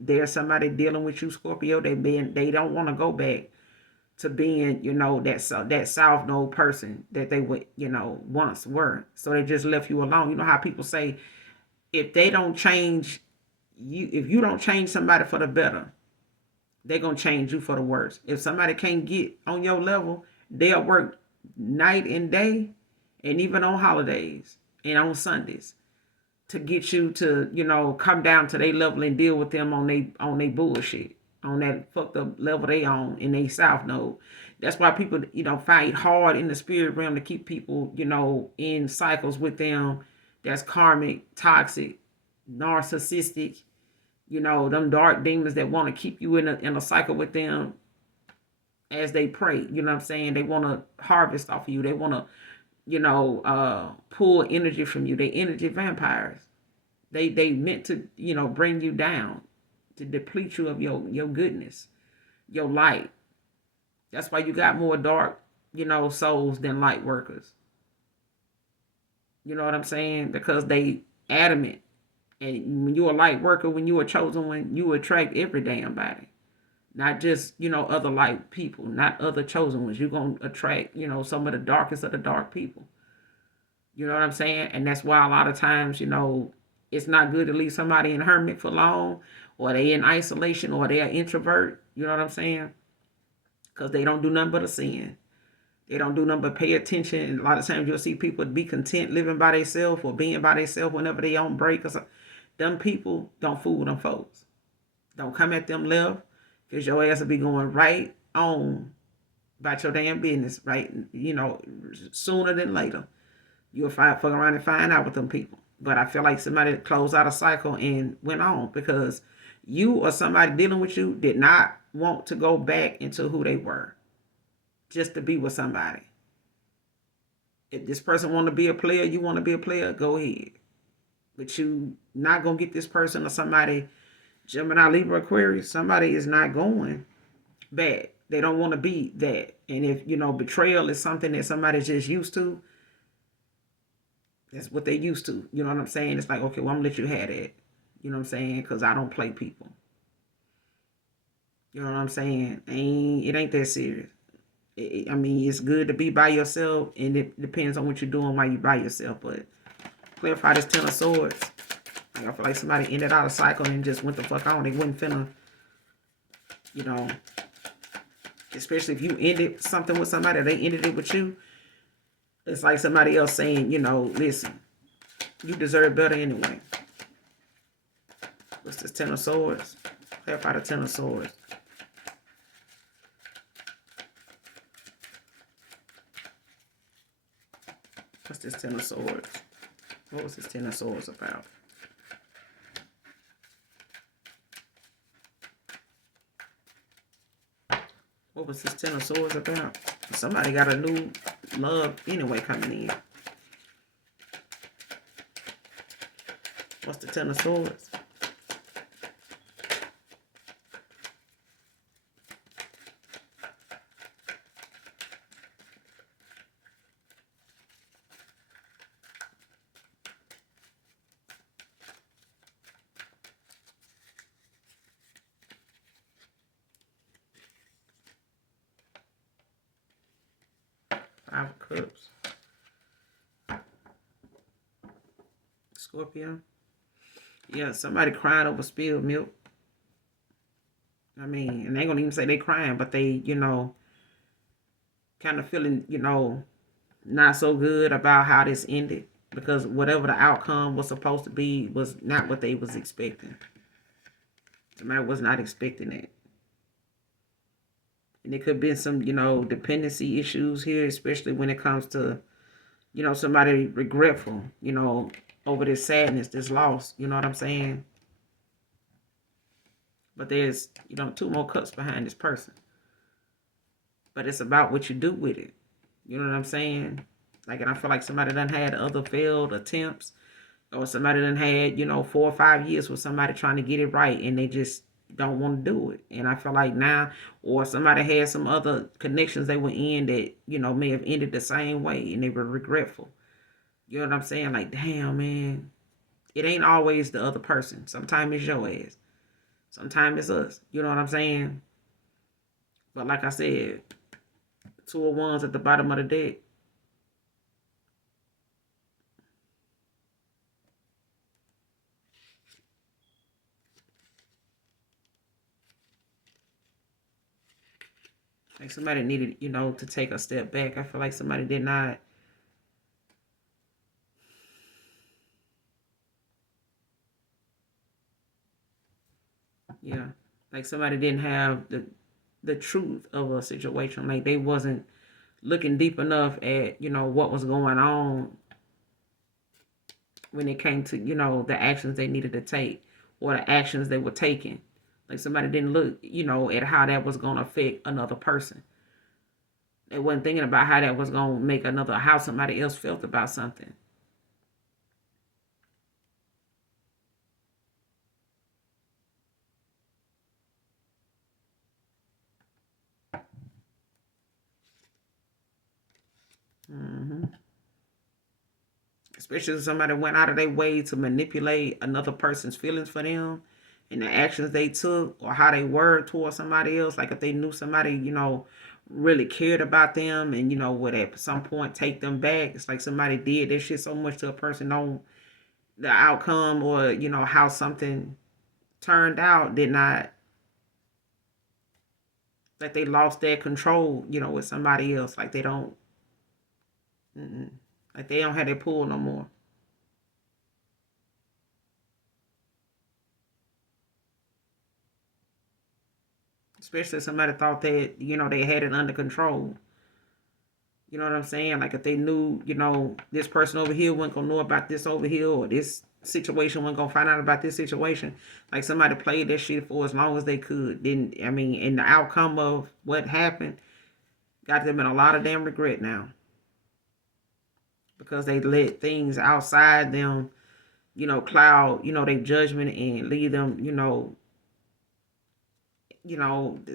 there's somebody dealing with you, Scorpio. They don't want to go back to being, that South Node person that they would, once were. So they just left you alone. You know how people say, if they don't change you, if you don't change somebody for the better, they're going to change you for the worse. If somebody can't get on your level, they'll work night and day, and even on holidays and on Sundays, to get you to, come down to their level and deal with them on they bullshit, on that fucked up level they on in they South Node. That's why people, fight hard in the spirit realm to keep people, in cycles with them that's karmic, toxic, narcissistic, them dark demons that want to keep you in a cycle with them as they pray. You know what I'm saying? They want to harvest off of you. They want to, pull energy from you. They energy vampires. They meant to, bring you down, to deplete you of your goodness, your light. That's why you got more dark, souls than light workers. You know what I'm saying? Because they adamant. And when you're a light worker, when you're a chosen one, you attract every damn body. Not just, other light people, not other chosen ones. You're going to attract, some of the darkest of the dark people. You know what I'm saying? And that's why a lot of times, it's not good to leave somebody in hermit for long, or they in isolation, or they're an introvert. You know what I'm saying? Because they don't do nothing but a sin. They don't do nothing but pay attention. And a lot of times you'll see people be content living by themselves or being by themselves whenever they on break. Them people, don't fool them folks. Don't come at them left, because your ass will be going right on about your damn business, right? Sooner than later. You'll fuck around and find out with them people. But I feel like somebody closed out a cycle and went on, because you or somebody dealing with you did not want to go back into who they were just to be with somebody. If this person want to be a player, you want to be a player, go ahead. But you not going to get this person or somebody, Gemini, Libra, Aquarius, somebody is not going back. They don't want to be that. And if, betrayal is something that somebody's just used to, That's what they used to. You know what I'm saying? It's like, okay, well, I'm gonna let you have that. You know what I'm saying? Because I don't play people. You know what I'm saying? It ain't that serious. I mean, it's good to be by yourself, and it depends on what you're doing while you by yourself. But clarify this Ten of Swords. Like, I feel like somebody ended out a cycle and just went the fuck on. They wasn't finna, you know, especially if you ended something with somebody or they ended it with you. It's like somebody else saying, you know, listen, you deserve better anyway. What's this Ten of Swords? Clarify the Ten of Swords. What's this Ten of Swords? What was this Ten of Swords about? What was this Ten of Swords about? Somebody got a new love anyway coming in. What's the Ten of Swords? Five of Cups. Scorpio. Yeah, somebody crying over spilled milk. I mean, and they ain't gonna even say they crying, but they, you know, kind of feeling, you know, not so good about how this ended. Because whatever the outcome was supposed to be was not what they was expecting. Somebody was not expecting it. And there could have been some, you know, dependency issues here, especially when it comes to, you know, somebody regretful, you know, over this sadness, this loss. You know what I'm saying? But there's, you know, two more cups behind this person. But it's about what you do with it. You know what I'm saying? Like, and I feel like somebody done had other failed attempts, or somebody done had, you know, 4 or 5 years with somebody trying to get it right, and they just don't want to do it. And I feel like now, or somebody had some other connections they were in that, you know, may have ended the same way, and they were regretful. You know what I'm saying? Like, damn, man, it ain't always the other person. Sometimes it's your ass. Sometimes it's us. You know what I'm saying? But like I said, Two of Wands at the bottom of the deck. Like somebody needed, you know, to take a step back. I feel like somebody did not. Yeah. Like somebody didn't have the truth of a situation. Like they wasn't looking deep enough at, you know, what was going on when it came to, you know, the actions they needed to take or the actions they were taking. Like somebody didn't look, you know, at how that was going to affect another person. They wasn't thinking about how that was going to make how somebody else felt about something. Mm-hmm. Especially if somebody went out of their way to manipulate another person's feelings for them and the actions they took or how they were towards somebody else. Like if they knew somebody, you know, really cared about them and, you know, would at some point take them back. It's like somebody did that shit so much to a person on the outcome or, you know, how something turned out did not, like they lost their control, you know, with somebody else. Like they don't, like they don't have their pull no more. Especially if somebody thought that, you know, they had it under control. You know what I'm saying? Like if they knew, you know, this person over here wasn't gonna know about this over here, or this situation wasn't gonna find out about this situation. Like somebody played that shit for as long as they could. Then I mean, and the outcome of what happened got them in a lot of damn regret now. Because they let things outside them, you know, cloud, you know, their judgment and leave them,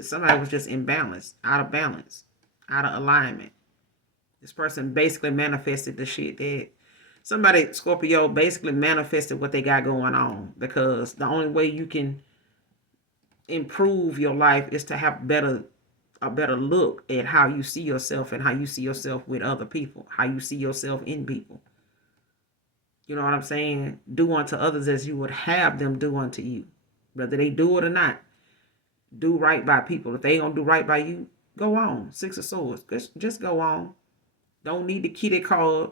somebody was just imbalanced, out of balance, out of alignment. This person basically manifested the shit that, Somebody, Scorpio, basically manifested what they got going on, because the only way you can improve your life is to have a better look at how you see yourself and how you see yourself with other people, how you see yourself in people. You know what I'm saying? Do unto others as you would have them do unto you. Whether they do it or not, do right by people. If they don't do right by you, go on. Six of Swords. Just go on. Don't need to key their car.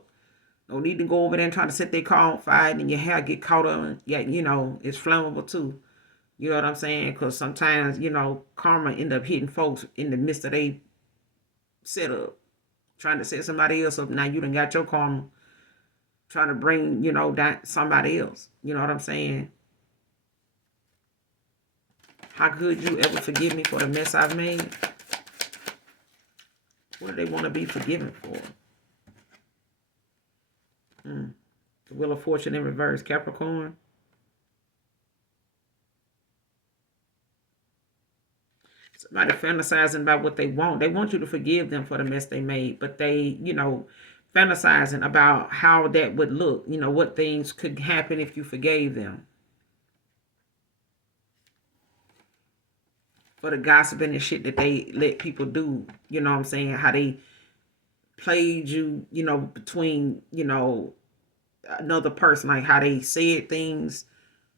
Don't need to go over there and try to set their car on fire and your hair get caught on. Yeah, it's flammable too. You know what I'm saying? Because sometimes, karma end up hitting folks in the midst of their setup. Trying to set somebody else up. Now you done got your karma. Trying to bring, down somebody else. You know what I'm saying? How could you ever forgive me for the mess I've made? What do they want to be forgiven for? The Wheel of Fortune in reverse. Capricorn. Somebody fantasizing about what they want. They want you to forgive them for the mess they made, but they, fantasizing about how that would look. What things could happen if you forgave them. For the gossiping and shit that they let people do. You know what I'm saying? How they played you, between, another person. Like how they said things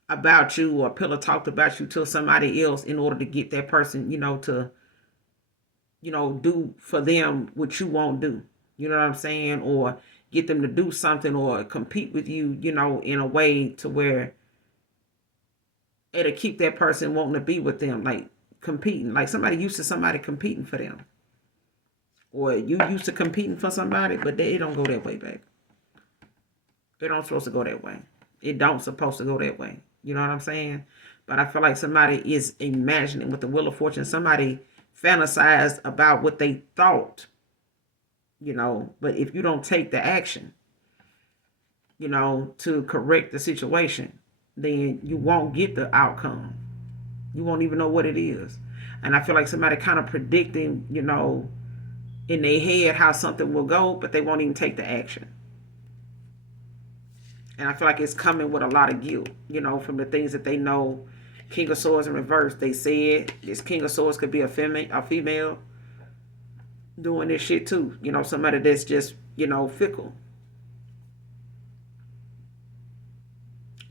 about you or pillow talked about you to somebody else in order to get that person, to, do for them what you won't do. You know what I'm saying? Or get them to do something or compete with you, in a way to where it'll keep that person wanting to be with them. Like competing. Like somebody used to somebody competing for them. Or you used to competing for somebody, but it don't go that way, baby. It don't supposed to go that way. It don't supposed to go that way. You know what I'm saying? But I feel like somebody is imagining with the Wheel of Fortune. Somebody fantasized about what they thought. But if you don't take the action, to correct the situation, then you won't get the outcome. You won't even know what it is. And I feel like somebody kind of predicting, in their head how something will go, but they won't even take the action. And I feel like it's coming with a lot of guilt, from the things that they know. King of Swords in reverse. They said this King of Swords could be a female doing this shit too. Somebody that's just, fickle.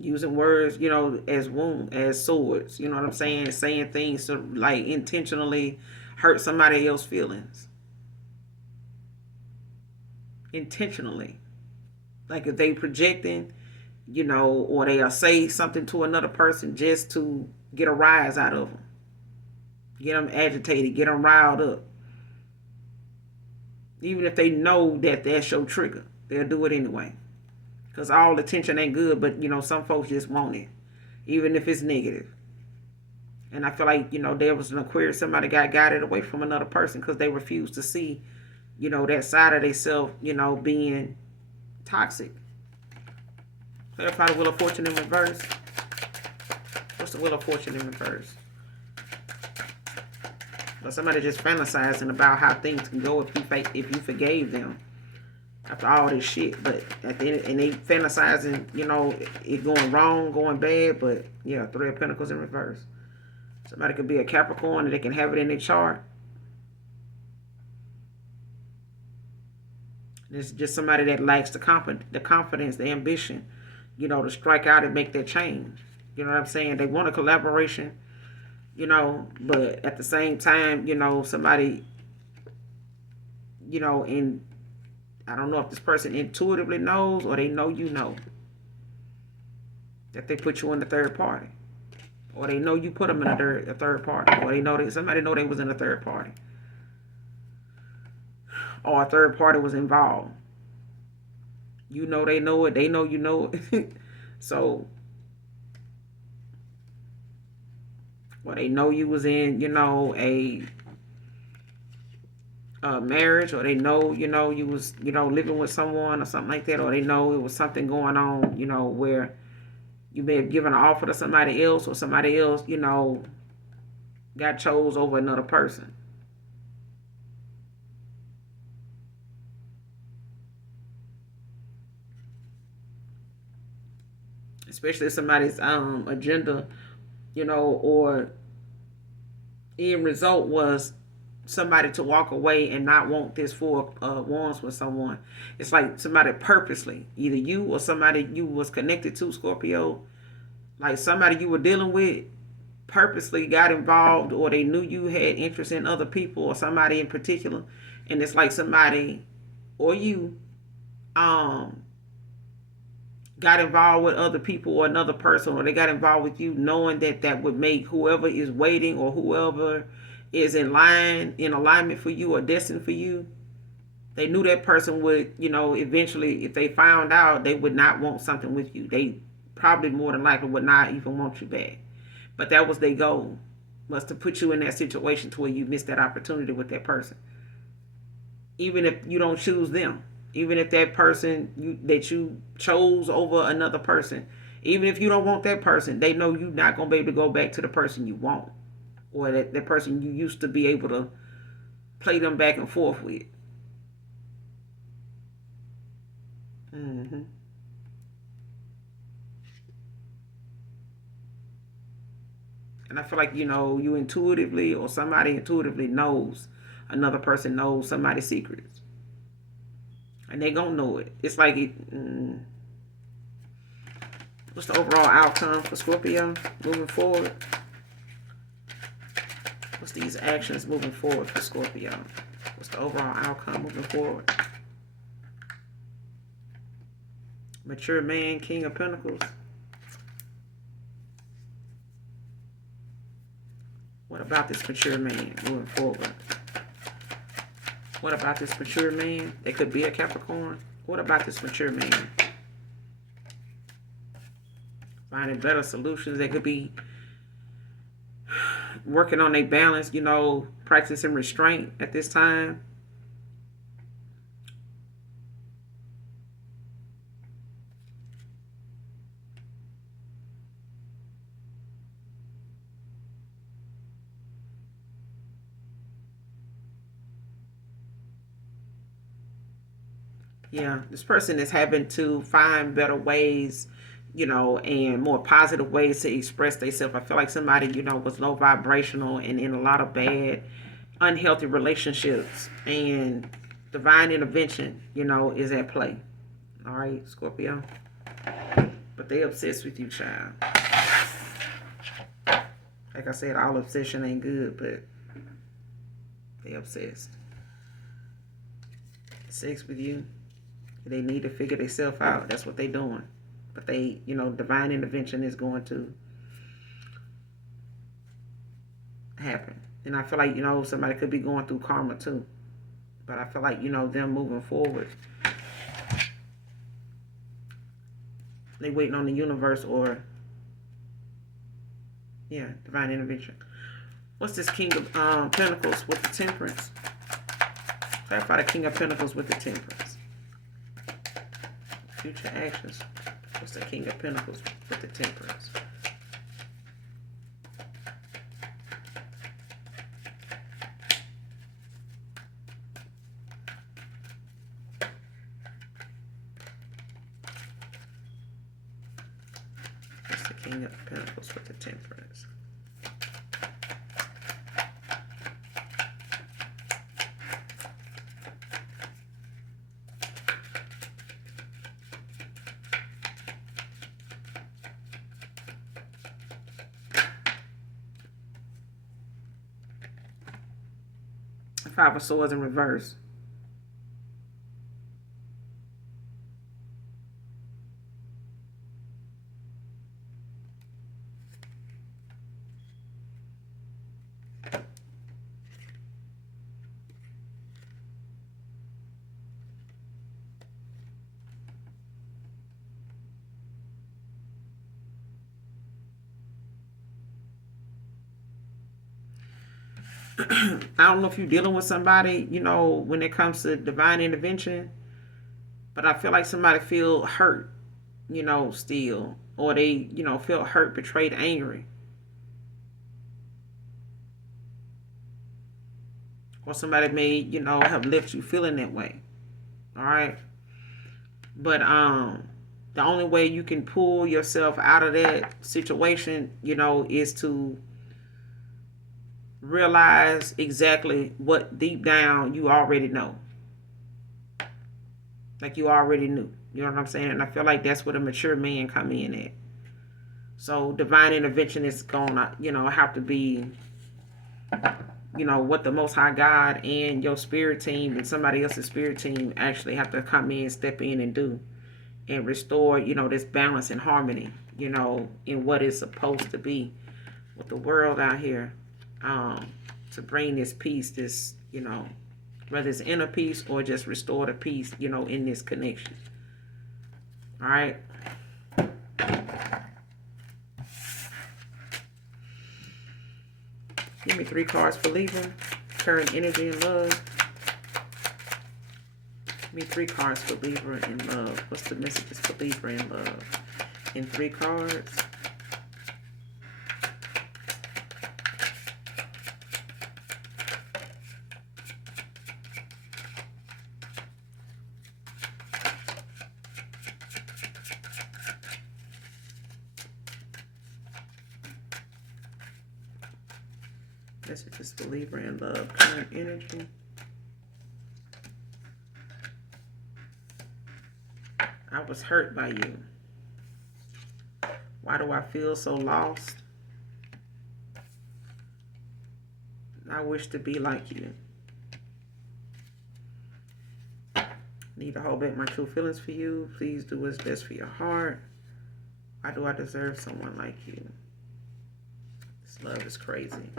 Using words, as swords. You know what I'm saying? Saying things to like intentionally hurt somebody else's feelings. Intentionally. Like if they projecting, or they'll say something to another person just to get a rise out of them. Get them agitated, get them riled up. Even if they know that that's your trigger, they'll do it anyway. Because all attention ain't good, but, some folks just want it. Even if it's negative. And I feel like, there was an Aquarius, somebody got guided away from another person because they refused to see, that side of themselves, being toxic. Clarify the Wheel of Fortune in reverse. What's the Wheel of Fortune in reverse? But somebody just fantasizing about how things can go if you forgave them after all this shit. But at the end, and they fantasizing, it going wrong, going bad. But yeah, Three of Pentacles in reverse. Somebody could be a Capricorn and they can have it in their chart. It's just somebody that lacks the confidence, the ambition, to strike out and make that change. You know what I'm saying? They want a collaboration, but at the same time, somebody, and I don't know if this person intuitively knows or they know that they put you in the third party. Or they know you put them in a third party. Or they know somebody know they was in a third party. Or a third party was involved. They know it. They know you know it. So, well, they know you was in, a marriage, or they know, you was, living with someone or something like that, or they know it was something going on, where you may have given an offer to somebody else, or somebody else, got chose over another person. especially if somebody's agenda, or end result was somebody to walk away and not want this Four of Wands with someone. It's like somebody purposely, either you or somebody you was connected to, Scorpio, like somebody you were dealing with purposely got involved, or they knew you had interest in other people or somebody in particular, and it's like somebody or you got involved with other people or another person, or they got involved with you knowing that that would make whoever is waiting or whoever is in alignment for you or destined for you, they knew that person would, eventually, if they found out, they would not want something with you. They probably more than likely would not even want you back. But that was their goal, was to put you in that situation to where you missed that opportunity with that person. Even if you don't choose them, even if that person that you chose over another person, even if you don't want that person, they know you're not going to be able to go back to the person you want, or that person you used to be able to play them back and forth with. Mm-hmm. And I feel like, you intuitively, or somebody intuitively knows, another person knows somebody's secrets. And they gonna know it. It's like what's the overall outcome for Scorpio moving forward? What's these actions moving forward for Scorpio? What's the overall outcome moving forward? Mature man, King of Pentacles. What about this mature man moving forward? What about this mature man? They could be a Capricorn. What about this mature man? Finding better solutions. They could be working on their balance, practicing restraint at this time. Yeah, this person is having to find better ways, and more positive ways to express themselves. I feel like somebody, was low vibrational and in a lot of bad, unhealthy relationships, and divine intervention, is at play. All right, Scorpio. But they obsessed with you, child. Like I said, all obsession ain't good, but they obsessed. Sex with you. They need to figure themselves out. That's what they're doing. But they, divine intervention is going to happen. And I feel like, somebody could be going through karma too. But I feel like, them moving forward, they waiting on the universe or, divine intervention. What's this King of Pentacles with the Temperance? Clarify the King of Pentacles with the Temperance. Future actions. What's the King of Pentacles with the Temperance? What's the King of Pentacles with the Temperance? Five of Swords in reverse. I don't know if you're dealing with somebody, when it comes to divine intervention, but I feel like somebody feel hurt, still, or they, feel hurt, betrayed, angry, or somebody may, have left you feeling that way. All right, but the only way you can pull yourself out of that situation, you know, is to realize exactly what deep down you already know. Like you already knew. You know what I'm saying? And I feel like that's where a mature man come in at. So divine intervention is gonna, you know, have to be, you know, what the Most High God and your spirit team and somebody else's spirit team actually have to come in, step in and do and restore, you know, this balance and harmony, you know, in what is supposed to be with the world out here, to bring this peace, this, you know, whether it's inner peace or just restore the peace, you know, in this connection. All right. Give me 3 cards for Libra. Current energy and love. Give me 3 cards for Libra and love. What's the messages for Libra and love? In 3 cards. Messages for Libra and love. Current energy. I was hurt by you. Why do I feel so lost? I wish to be like you. Need to hold back my true feelings for you. Please do what's best for your heart. Why do I deserve someone like you? This love is crazy.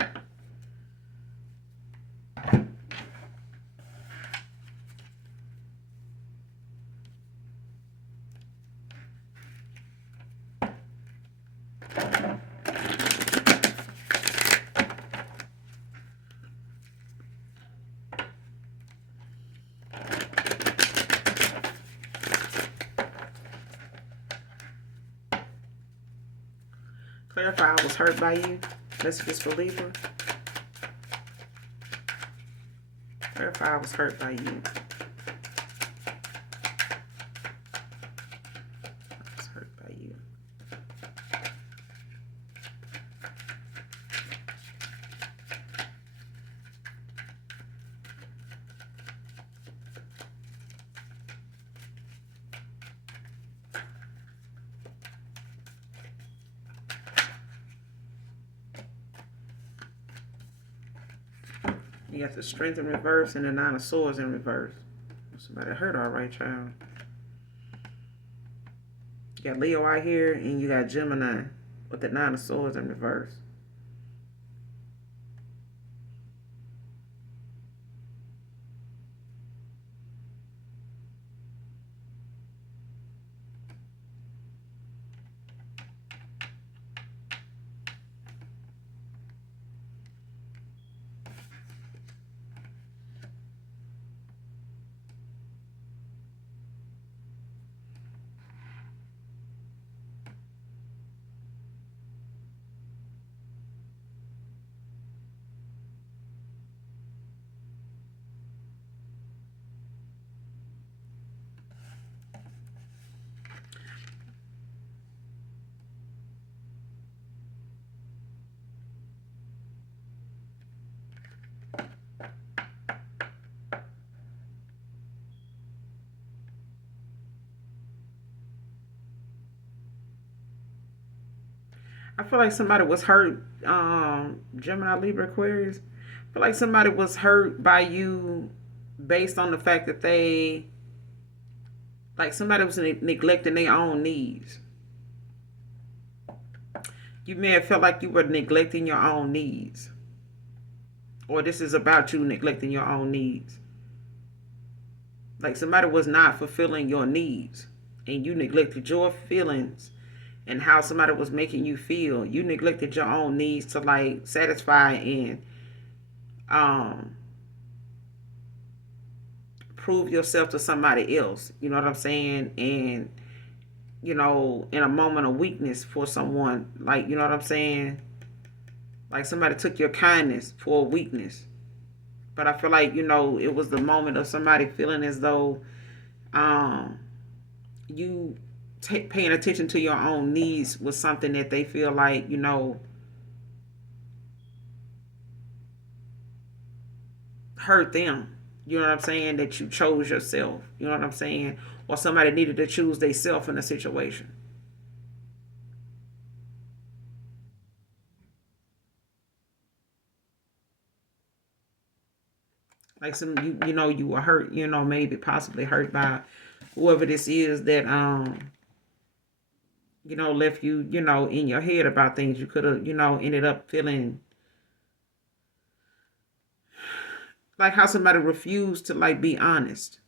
Clarify, I was hurt by you. Messages for Libra. Clarify, I was hurt by you. I was hurt by you. You got the Strength in reverse and the 9 of Swords in reverse. Somebody hurt, all right, child. You got Leo out here, and you got Gemini with the 9 of Swords in reverse. I feel like somebody was hurt, Gemini, Libra, Aquarius. I feel like somebody was hurt by you based on the fact that they, like somebody was neglecting their own needs. You may have felt like you were neglecting your own needs. Or this is about you neglecting your own needs. Like somebody was not fulfilling your needs. And you neglected your feelings and how somebody was making you feel. You neglected your own needs to like satisfy and prove yourself to somebody else. You know what I'm saying? And, you know, in a moment of weakness for someone, like, you know what I'm saying? Like somebody took your kindness for a weakness. But I feel like, you know, it was the moment of somebody feeling as though you paying attention to your own needs was something that they feel like, hurt them. You know what I'm saying? That you chose yourself. You know what I'm saying? Or somebody needed to choose themselves in a situation. Like you were hurt, maybe possibly hurt by whoever this is that left you, in your head about things. You could have, ended up feeling like how somebody refused to like be honest.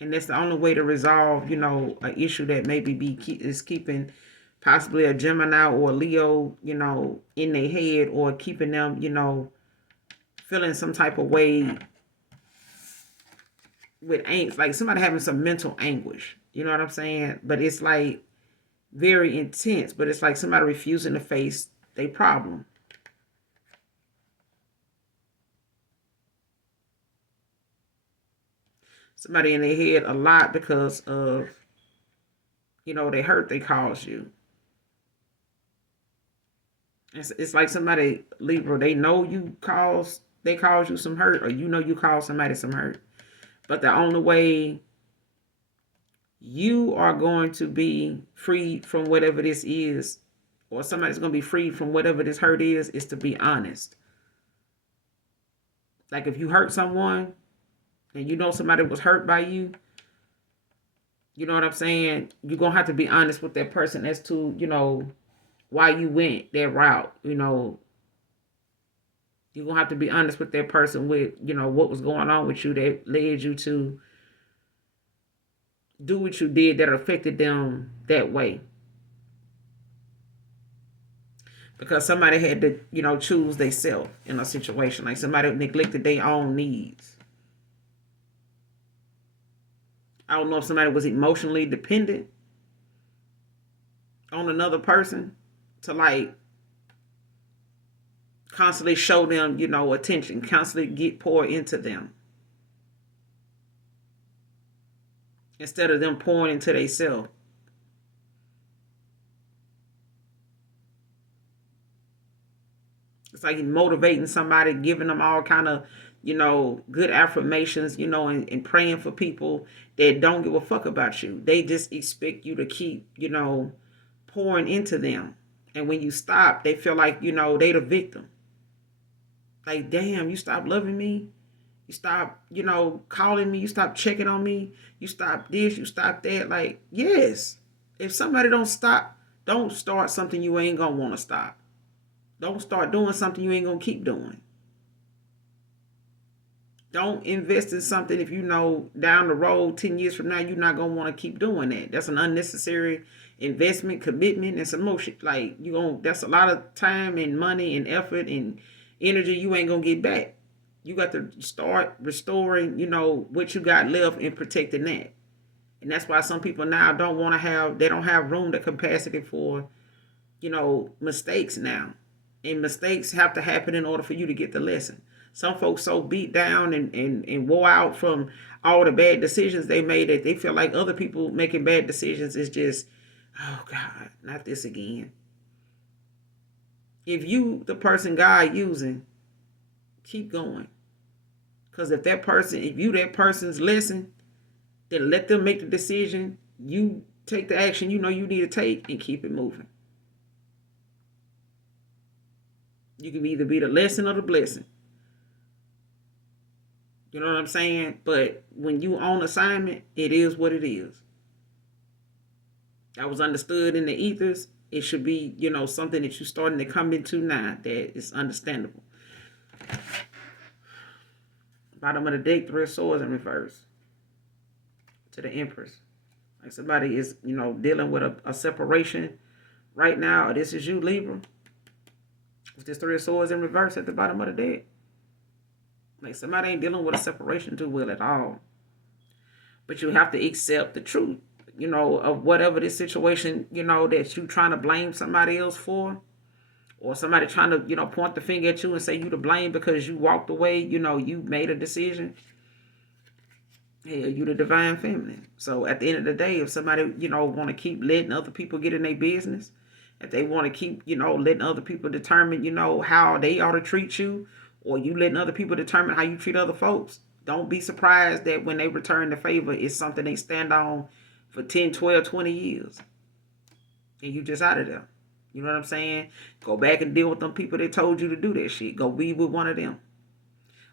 And that's the only way to resolve, an issue that maybe is keeping possibly a Gemini or a Leo, in their head, or keeping them, feeling some type of way with angst, like somebody having some mental anguish. You know what I'm saying? But it's like very intense. But it's like somebody refusing to face their problem. Somebody in their head a lot because of, they hurt they caused you. It's like somebody, Libra, they know they caused you some hurt, or you caused somebody some hurt. But the only way you are going to be freed from whatever this is, or somebody's going to be freed from whatever this hurt is to be honest. Like if you hurt someone and somebody was hurt by you, you know what I'm saying? You're going to have to be honest with that person as to, why you went that route. You're going to have to be honest with that person with, what was going on with you that led you to do what you did that affected them that way. Because somebody had to, choose themselves in a situation. Like somebody neglected their own needs. I don't know if somebody was emotionally dependent on another person to like constantly show them, attention, constantly pour into them. Instead of them pouring into themselves. It's like motivating somebody, giving them all kind of, good affirmations, and praying for people that don't give a fuck about you. They just expect you to keep, pouring into them. And when you stop, they feel like, they the victim. Like, damn, you stop loving me. You stop, calling me. You stop checking on me. You stop this. You stop that. Like, yes. If somebody don't start something you ain't going to want to stop. Don't start doing something you ain't going to keep doing. Don't invest in something if you know down the road, 10 years from now, you're not going to want to keep doing that. That's an unnecessary investment, commitment, and some motion. Like, that's a lot of time and money and effort and energy you ain't going to get back. You got to start restoring, what you got left and protecting that. And that's why some people now they don't have room to capacity for, mistakes now. And mistakes have to happen in order for you to get the lesson. Some folks so beat down and wore out from all the bad decisions they made that they feel like other people making bad decisions is just, oh God, not this again. If you the person God using, keep going. Because if you that person's lesson, then let them make the decision. You take the action you need to take and keep it moving. You can either be the lesson or the blessing. You know what I'm saying? But when you on assignment, it is what it is. That was understood in the ethers. It should be, something that you're starting to come into now that is understandable. Bottom of the deck, 3 of Swords in reverse. To the Empress. Like somebody is, dealing with a separation right now. Or this is you, Libra. With this 3 of Swords in reverse at the bottom of the deck. Like somebody ain't dealing with a separation too well at all. But you have to accept the truth, of whatever this situation, that you trying to blame somebody else for. Or somebody trying to, point the finger at you and say you to blame because you walked away, you made a decision. Hell, you the divine feminine. So at the end of the day, if somebody, want to keep letting other people get in their business, if they want to keep, letting other people determine, how they ought to treat you, or you letting other people determine how you treat other folks, don't be surprised that when they return the favor, it's something they stand on for 10, 12, 20 years. And you just out of there. You know what I'm saying? Go back and deal with them people that told you to do that shit. Go be with one of them.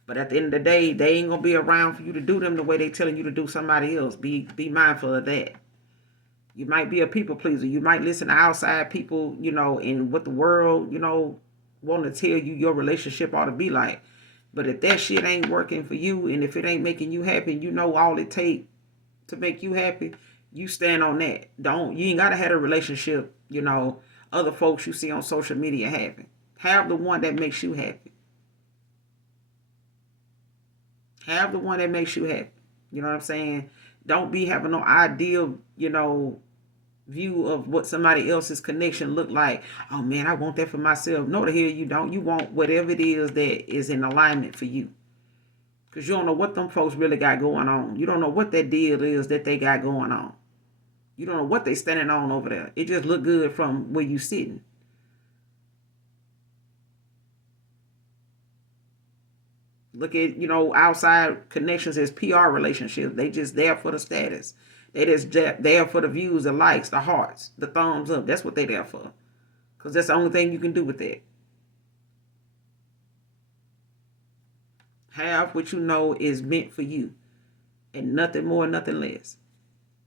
But at the end of the day, they ain't gonna be around for you to do them the way they telling you to do somebody else. Be mindful of that. You might be a people pleaser. You might listen to outside people, and what the world, want to tell you your relationship ought to be like. But if that shit ain't working for you, and if it ain't making you happy, and all it take to make you happy, you stand on that. You ain't gotta have a relationship, other folks you see on social media having. Have the one that makes you happy. Have the one that makes you happy. You know what I'm saying? Don't be having no ideal, view of what somebody else's connection look like. Oh man, I want that for myself. No, the hell you don't. You want whatever it is that is in alignment for you. Because you don't know what them folks really got going on. You don't know what that deal is that they got going on. You don't know what they standing on over there. It just look good from where you sitting. Look at, outside connections as PR relationships. They just there for the status. They just there for the views, the likes, the hearts, the thumbs up. That's what they there for. Because that's the only thing you can do with that. Have what you know is meant for you. And nothing more, nothing less.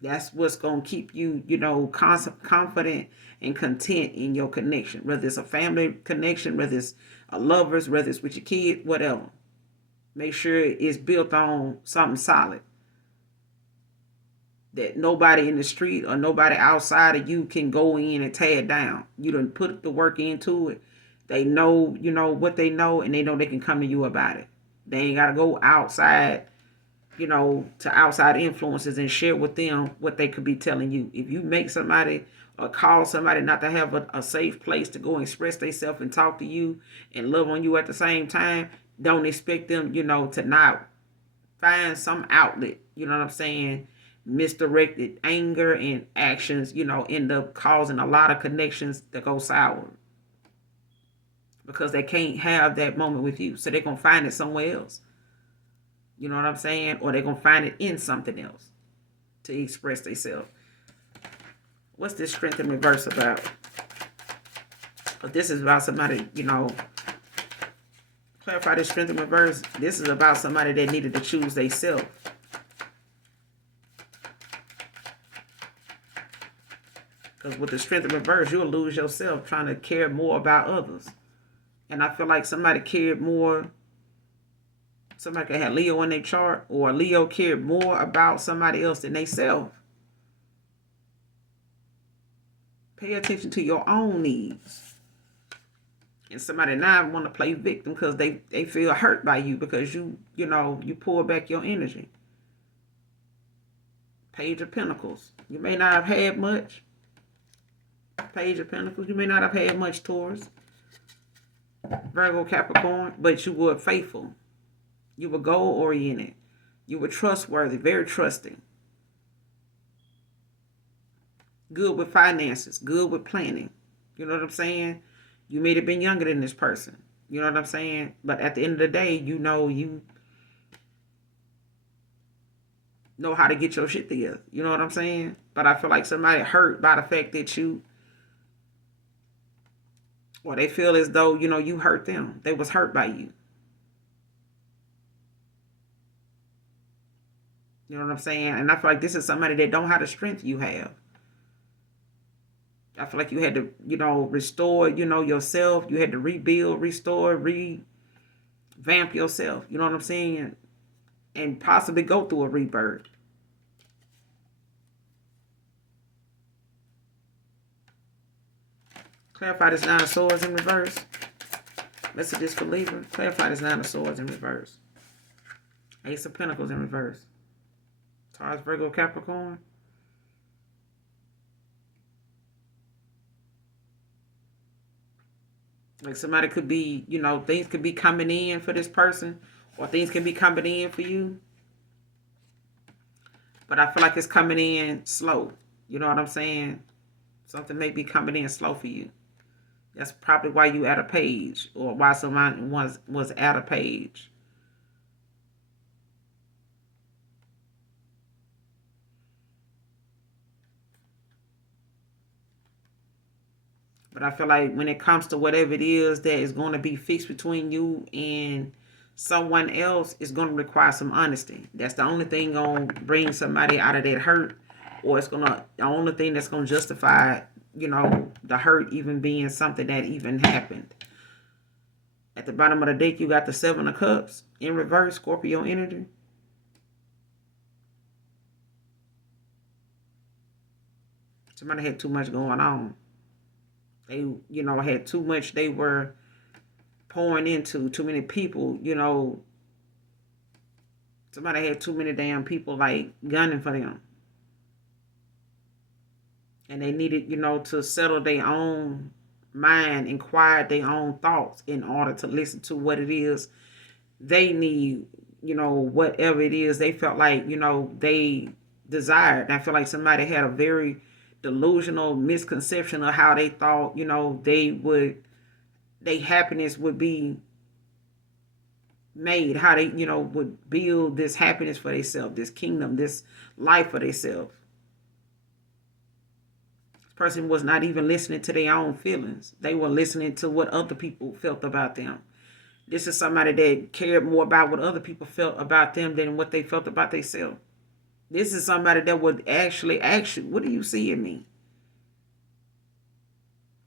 That's what's going to keep you, confident and content in your connection. Whether it's a family connection, whether it's a lovers, whether it's with your kid, whatever. Make sure it's built on something solid. That nobody in the street or nobody outside of you can go in and tear it down. You done put the work into it. They know, what they know, and they know they can come to you about it. They ain't got to go outside, to outside influences and share with them what they could be telling you. If you make somebody or call somebody not to have a safe place to go and express themselves and talk to you and love on you at the same time, don't expect them, to not find some outlet, you know what I'm saying? Misdirected anger and actions, end up causing a lot of connections that go sour. Because they can't have that moment with you. So they're going to find it somewhere else. You know what I'm saying? Or they're going to find it in something else to express themselves. What's this strength in reverse about? But this is about somebody, clarify this strength in reverse. This is about somebody that needed to choose themselves. Because with the strength in reverse, you'll lose yourself trying to care more about others. And I feel like somebody cared more. Somebody could have Leo in their chart, or Leo cared more about somebody else than they self. Pay attention to your own needs. And somebody now want to play victim because they feel hurt by you because you pull back your energy. Page of Pentacles. You may not have had much. Page of Pentacles. You may not have had much, Taurus. Virgo, Capricorn. But you were faithful. You were goal-oriented. You were trustworthy. Very trusting. Good with finances. Good with planning. You know what I'm saying? You may have been younger than this person. You know what I'm saying? But at the end of the day, you know how to get your shit together. You know what I'm saying? But I feel like somebody hurt by the fact that or they feel as though, you hurt them. They was hurt by you. You know what I'm saying? And I feel like this is somebody that don't have the strength you have. I feel like you had to, restore, yourself. You had to rebuild, restore, revamp yourself. You know what I'm saying? And possibly go through a rebirth. Clarify this Nine of Swords in reverse. Messages for Libra. Clarify this Nine of Swords in reverse. Ace of Pentacles in reverse. Taurus, Virgo, Capricorn. Like somebody could be, things could be coming in for this person, or things can be coming in for you. But I feel like it's coming in slow. You know what I'm saying? Something may be coming in slow for you. That's probably why you at a page, or why someone was at a page. But I feel like when it comes to whatever it is that is going to be fixed between you and someone else, is going to require some honesty. That's the only thing going to bring somebody out of that hurt, or it's going to, the only thing that's going to justify, the hurt even being something that even happened. At the bottom of the deck, you got the Seven of Cups in reverse, Scorpio energy. Somebody had too much going on. They, had too much they were pouring into, too many people, somebody had too many damn people like gunning for them. And they needed, to settle their own mind and quiet their own thoughts in order to listen to what it is they need, whatever it is they felt like, they desired. And I feel like somebody had a very delusional misconception of how they thought, their happiness would be made, how they, would build this happiness for themselves, this kingdom, this life for themselves. This person was not even listening to their own feelings. They were listening to what other people felt about them. This is somebody that cared more about what other people felt about them than what they felt about themselves. This is somebody that would actually ask you, what do you see in me?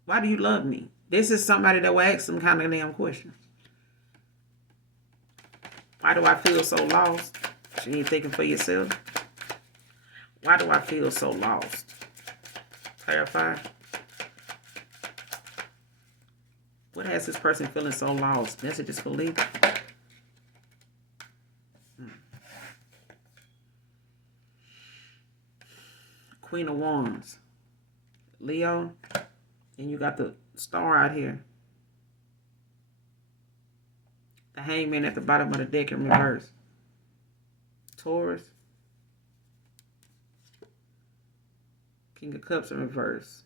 Why do you love me? This is somebody that will ask some kind of damn questions. Why do I feel so lost? You ain't thinking for yourself. Why do I feel so lost? Clarify. What has this person feeling so lost? Messages for Libra. Queen of Wands. Leo. And you got the star out here. The Hangman at the bottom of the deck in reverse. Taurus. King of Cups in reverse.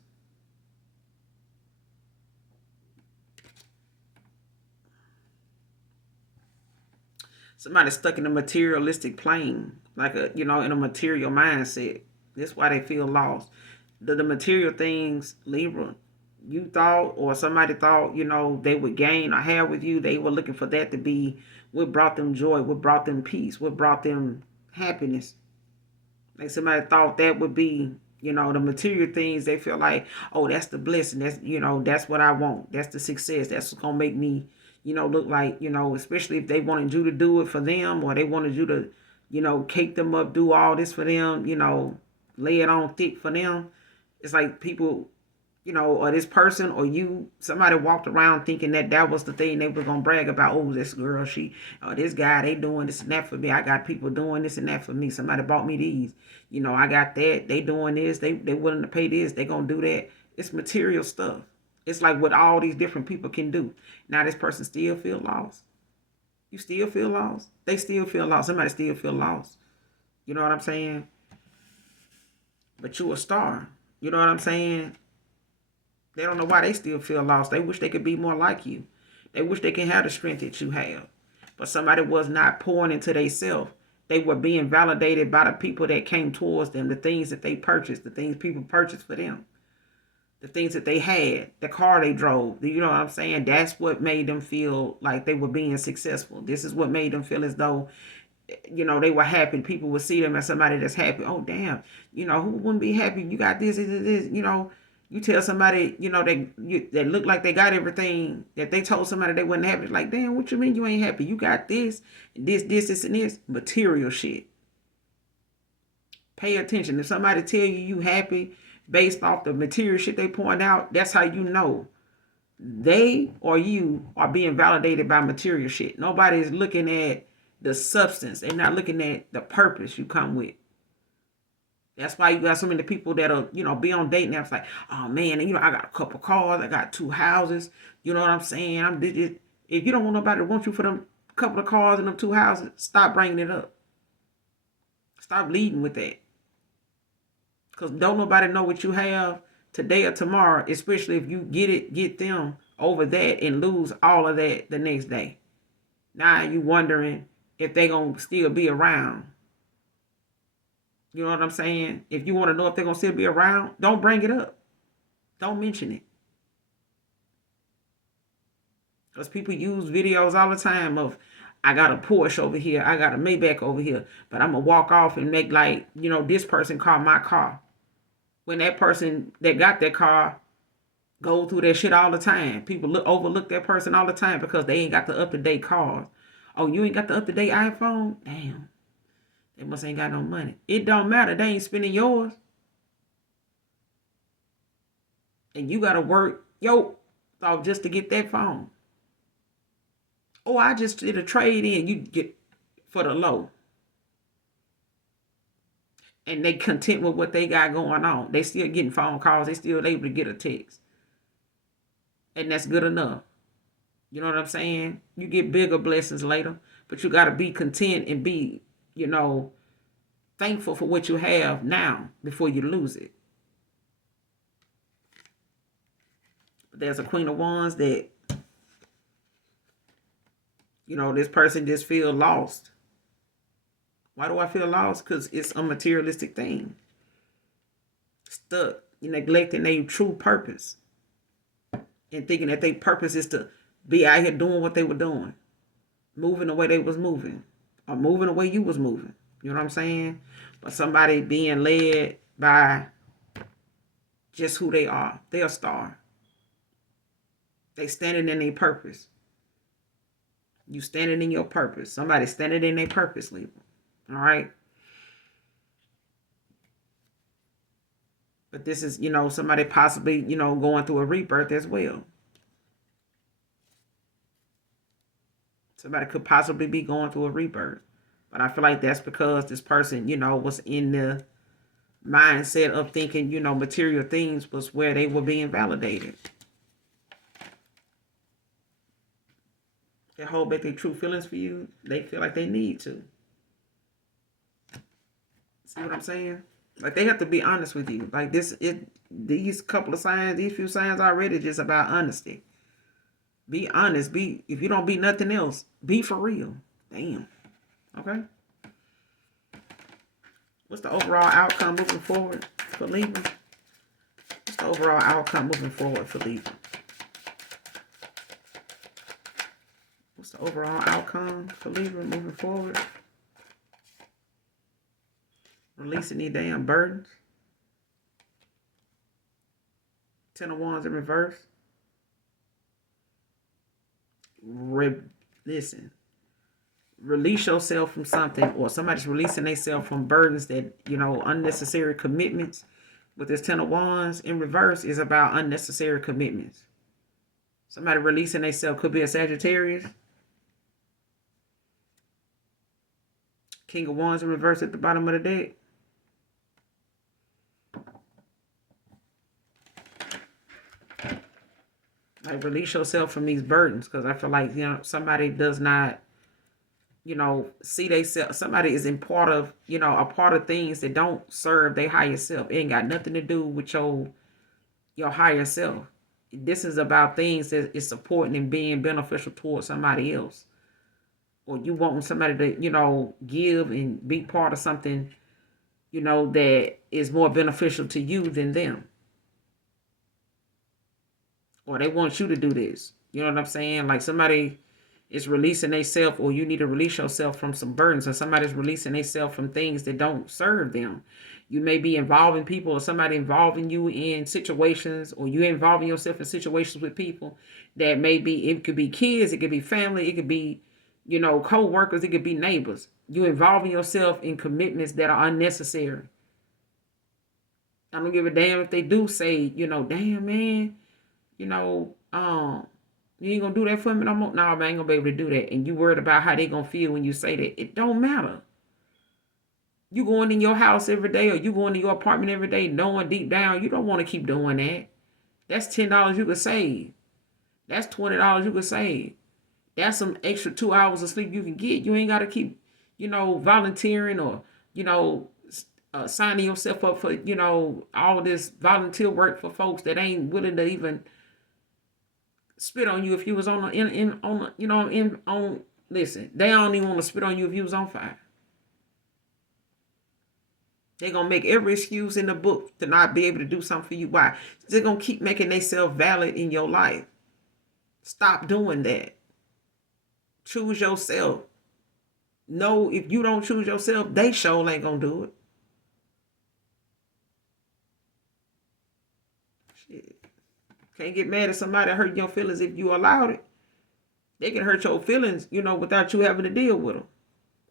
Somebody stuck in a materialistic plane, like in a material mindset. That's why they feel lost. The material things, Libra, you thought, or somebody thought, they would gain or have with you. They were looking for that to be what brought them joy, what brought them peace, what brought them happiness. Like somebody thought that would be, the material things. They feel like, oh, that's the blessing. That's, that's what I want. That's the success. That's what's going to make me, look like, especially if they wanted you to do it for them, or they wanted you to, cake them up, do all this for them, lay it on thick for them. It's like people, or this person or you, somebody walked around thinking that was the thing they were going to brag about. Oh, this girl, or this guy, they doing this and that for me. I got people doing this and that for me. Somebody bought me these. I got that. They doing this. They willing to pay this. They going to do that. It's material stuff. It's like what all these different people can do. Now this person still feel lost. You still feel lost. They still feel lost. Somebody still feel lost. You know what I'm saying? But you a star. You know what I'm saying? They don't know why they still feel lost. They wish they could be more like you. They wish they can have the strength that you have. But somebody was not pouring into themselves. They were being validated by the people that came towards them, the things that they purchased, the things people purchased for them, the things that they had, the car they drove. You know what I'm saying? That's what made them feel like they were being successful. This is what made them feel as though, they were happy. People would see them as somebody that's happy. Oh, damn. Who wouldn't be happy? You got this. You tell somebody, that look like they got everything, that they told somebody they wasn't happy. Like, damn, what you mean you ain't happy? You got this, and this, and this. Material shit. Pay attention. If somebody tell you happy based off the material shit they point out, that's how you know they or you are being validated by material shit. Nobody is looking at the substance. They're not looking at the purpose you come with. That's why you got so many people that'll, be on dating apps like, oh man, I got a couple cars, I got 2 houses. You know what I'm saying? If you don't want nobody to want you for them couple of cars and them 2 houses, stop bringing it up. Stop leading with that. Because don't nobody know what you have today or tomorrow, especially if you get them over that and lose all of that the next day. Now you wondering if they gonna still be around. You know what I'm saying? If you want to know if they're gonna still be around, don't bring it up. Don't mention it. Because people use videos all the time of, I got a Porsche over here, I got a Maybach over here, but I'm gonna walk off and make like, this person call my car. When that person that got that car go through that shit all the time. People overlook that person all the time because they ain't got the up-to-date cars. Oh, you ain't got the up-to-date iPhone? Damn. They must ain't got no money. It don't matter. They ain't spending yours. And you got to work off just to get that phone. Oh, I just did a trade in. You get for the low. And they content with what they got going on. They still getting phone calls. They still able to get a text. And that's good enough. You know what I'm saying? You get bigger blessings later. But you got to be content and be, thankful for what you have now before you lose it. But there's a Queen of Wands that, this person just feel lost. Why do I feel lost? Because it's a materialistic thing. Stuck. You're neglecting their true purpose. And thinking that their purpose is to be out here doing what they were doing. Moving the way they was moving. Or moving the way you was moving. You know what I'm saying? But somebody being led by just who they are. They're a star. They standing in their purpose. You standing in your purpose. Somebody standing in their purpose, Libra. All right? But this is, somebody possibly, going through a rebirth as well. Somebody could possibly be going through a rebirth. But I feel like that's because this person, was in the mindset of thinking, material things was where they were being validated. They hold back their true feelings for you. They feel like they need to. See what I'm saying? Like, they have to be honest with you. Like, these couple of signs, these few signs already just about honesty. Be honest. If you don't be nothing else, be for real. Damn. Okay? What's the overall outcome moving forward for Libra? What's the overall outcome moving forward for Libra? What's the overall outcome for Libra moving forward? Releasing these damn burdens. Ten of Wands in reverse. Listen. Release yourself from something, or somebody's releasing themselves from burdens that, unnecessary commitments. With this Ten of Wands in reverse is about unnecessary commitments. Somebody releasing themselves could be a Sagittarius. King of Wands in reverse at the bottom of the deck. Like, release yourself from these burdens, because I feel like, somebody does not, see themselves. Somebody is in part of, a part of things that don't serve their higher self. It ain't got nothing to do with your higher self. This is about things that is supporting and being beneficial towards somebody else. Or you want somebody to, give and be part of something, that is more beneficial to you than them. Or they want you to do this. You know what I'm saying? Like, somebody is releasing themselves, or you need to release yourself from some burdens, or somebody's releasing themselves from things that don't serve them. You may be involving people, or somebody involving you in situations, or you involving yourself in situations with people that it could be kids, it could be family, it could be, co-workers, it could be neighbors. You involving yourself in commitments that are unnecessary. I don't give a damn if they do say, damn, man, you ain't gonna do that for me no more. No, I ain't gonna be able to do that. And you worried about how they gonna feel when you say that. It don't matter. You going in your house every day, or you going to your apartment every day knowing deep down you don't want to keep doing that. That's $10 you could save. That's $20 you could save. That's some extra 2 hours of sleep you can get. You ain't got to keep, volunteering or, signing yourself up for, all this volunteer work for folks that ain't willing to even spit on you if you was on listen, they don't even want to spit on you if you was on fire. They're gonna make every excuse in the book to not be able to do something for you. Why? They're gonna keep making themselves valid in your life. Stop doing that. Choose yourself. No, if you don't choose yourself, they sure ain't gonna do it. Shit. Can't get mad at somebody hurting your feelings if you allowed it. They can hurt your feelings, without you having to deal with them.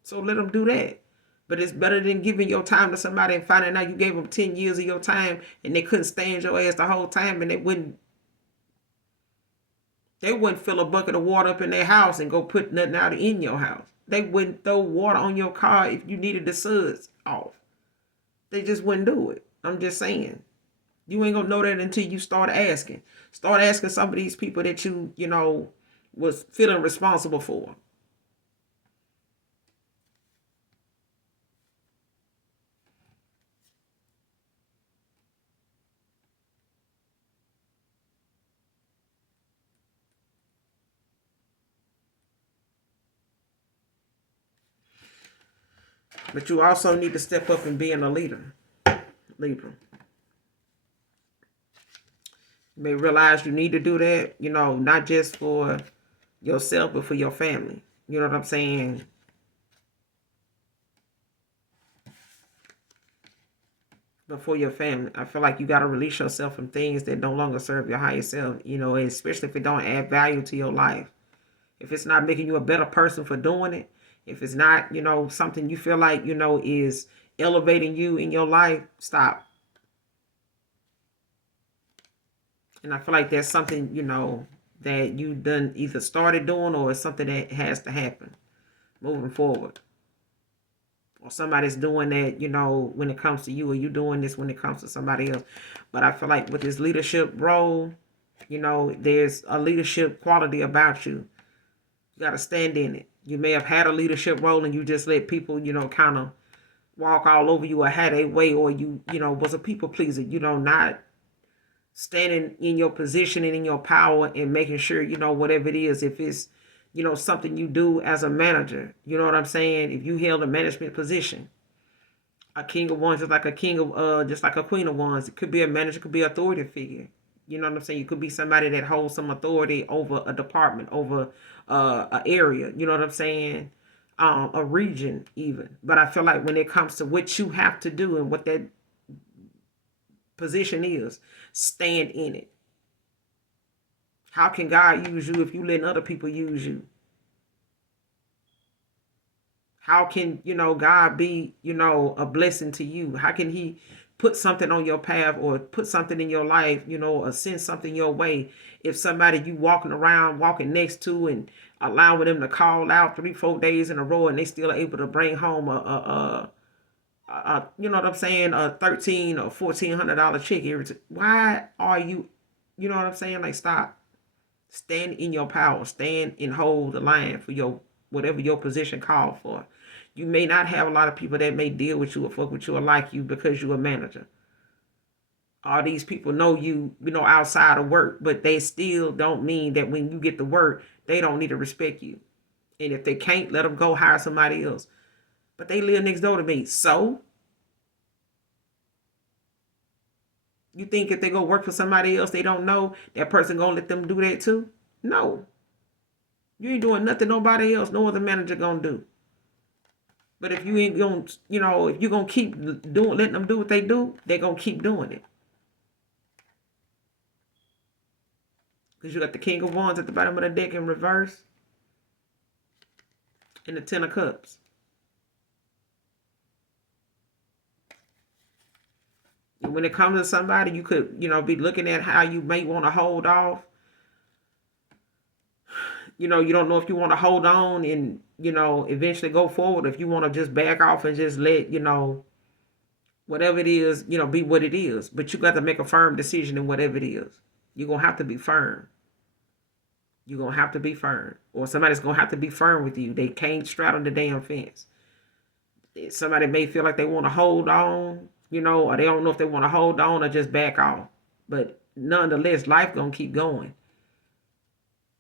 So let them do that. But it's better than giving your time to somebody and finding out you gave them 10 years of your time and they couldn't stand your ass the whole time, and they wouldn't fill a bucket of water up in their house and go put nothing out in your house. They wouldn't throw water on your car if you needed the suds off. They just wouldn't do it. I'm just saying. You ain't gonna know that until you start asking. Start asking some of these people that you was feeling responsible for. But you also need to step up and being a leader, Libra. You may realize you need to do that, not just for yourself, but for your family. You know what I'm saying? But for your family, I feel like you got to release yourself from things that no longer serve your higher self, especially if it don't add value to your life. If it's not making you a better person for doing it, if it's not, something you feel like, is elevating you in your life, stop. And I feel like that's something, that you done either started doing or it's something that has to happen moving forward. Or somebody's doing that, when it comes to you, or you doing this when it comes to somebody else. But I feel like with this leadership role, there's a leadership quality about you. You got to stand in it. You may have had a leadership role and you just let people, kind of walk all over you or had a way, or you, was a people pleaser, not standing in your position and in your power and making sure, whatever it is, if it's, something you do as a manager, you know what I'm saying? If you held a management position, a king of wands is like a king of, just like a queen of wands. It could be a manager, it could be an authority figure. You know what I'm saying? You could be somebody that holds some authority over a department, over an area. You know what I'm saying? A region even. But I feel like when it comes to what you have to do and what that position is, stand in it. How can God use you if you letting other people use you? How can, God be, a blessing to you? How can he put something on your path or put something in your life, or send something your way if somebody you walking next to and allowing them to call out 3-4 days in a row and they still able to bring home you know what I'm saying, a $1,300 or $1,400 check. Why are you, you know what I'm saying? Like, stop. Stand in your power. Stand and hold the line for your whatever your position called for. You may not have a lot of people that may deal with you or fuck with you or like you because you're a manager. All these people know you, outside of work, but they still don't mean that when you get to work, they don't need to respect you. And if they can't, let them go hire somebody else. But they live next door to me. So you think if they go work for somebody else they don't know, that person gonna let them do that too? No. You ain't doing nothing nobody else, no other manager gonna do. But if you ain't gonna, if you're gonna keep letting them do what they do, they're gonna keep doing it. Because you got the King of Wands at the bottom of the deck in reverse. And the Ten of Cups. And when it comes to somebody, you could, be looking at how you may want to hold off. You don't know if you want to hold on and, eventually go forward. If you want to just back off and just let, whatever it is, be what it is. But you got to make a firm decision in whatever it is. You're going to have to be firm. You're going to have to be firm. Or somebody's going to have to be firm with you. They can't straddle the damn fence. Somebody may feel like they want to hold on, you know, or they don't know if they want to hold on or just back off. But nonetheless, life gonna keep going.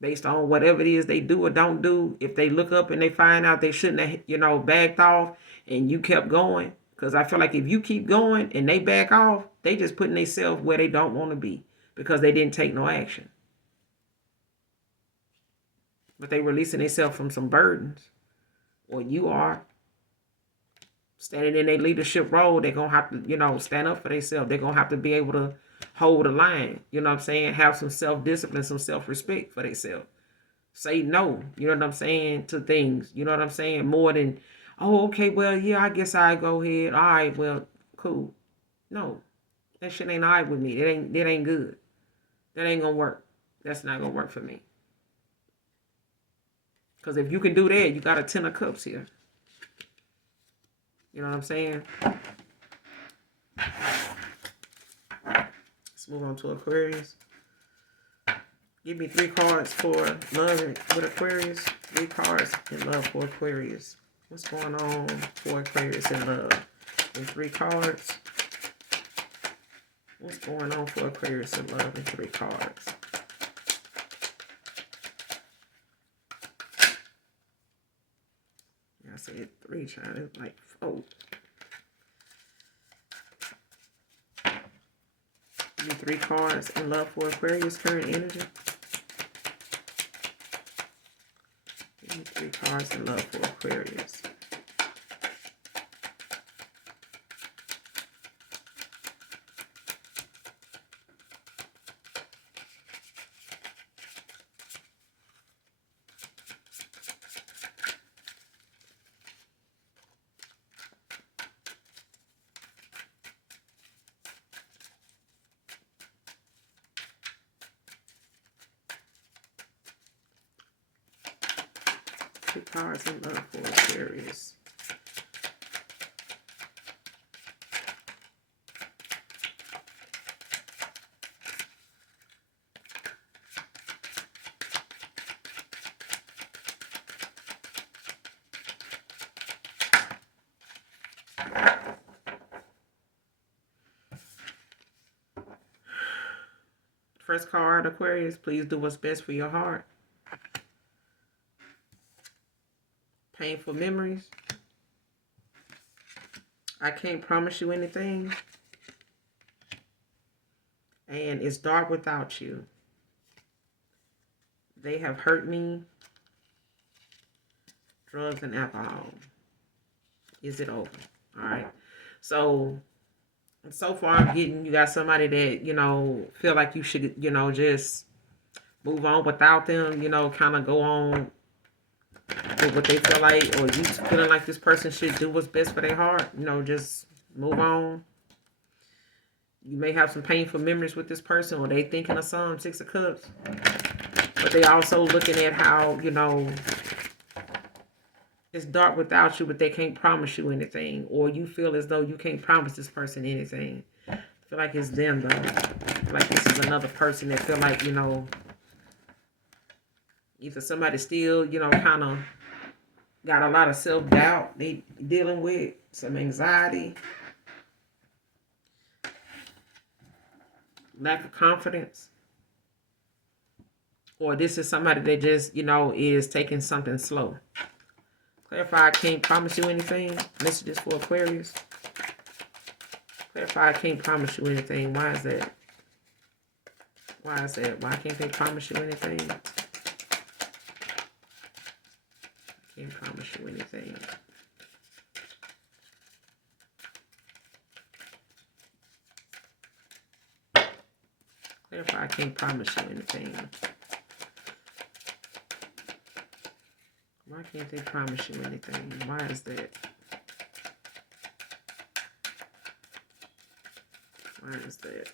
Based on whatever it is they do or don't do. If they look up and they find out they shouldn't have, you know, backed off and you kept going. Because I feel like if you keep going and they back off, they just putting themselves where they don't want to be because they didn't take no action. But they releasing themselves from some burdens. Or you are standing in their leadership role. They're going to have to, you know, stand up for themselves. They're going to have to be able to hold the line. You know what I'm saying? Have some self-discipline, some self-respect for themselves. Say no, you know what I'm saying, to things. You know what I'm saying? More than, oh, okay, well, yeah, I guess I go ahead. All right, well, cool. No, that shit ain't all right with me. It ain't good. That ain't going to work. That's not going to work for me. Because if you can do that, you got a 10 of cups here. You know what I'm saying? Let's move on to Aquarius. Give me 3 cards for love with Aquarius. 3 cards in love for Aquarius. What's going on for Aquarius in love? In 3 cards. What's going on for Aquarius in love in 3 cards? I said 3, trying to like 4. Give me 3 cards in love for Aquarius current energy. Give me 3 cards in love for Aquarius. Two cards in love for Aquarius. First card, Aquarius, please do what's best for your heart. Painful memories. I can't promise you anything. And it's dark without you. They have hurt me. Drugs and alcohol. Is it over? All right. So far I'm getting, you got somebody that, you know, feel like you should, you know, just move on without them, you know, kind of go on with what they feel like, or you feeling like this person should do what's best for their heart, you know, just move on. You may have some painful memories with this person, or they thinking of some 6 of Cups, but they also looking at how, you know, it's dark without you, but they can't promise you anything, or you feel as though you can't promise this person anything. I feel like it's them, though. I feel like this is another person that feel like, you know, either somebody still, you know, kind of got a lot of self-doubt they dealing with, some anxiety, lack of confidence. Or this is somebody that just, you know, is taking something slow. Clarify, I can't promise you anything. Messages for Aquarius. Clarify, I can't promise you anything. Why is that? Why is that? Why can't they promise you anything? I can't promise you anything. Clarify, I can't promise you anything. Why can't they promise you anything? Why is that? Why is that?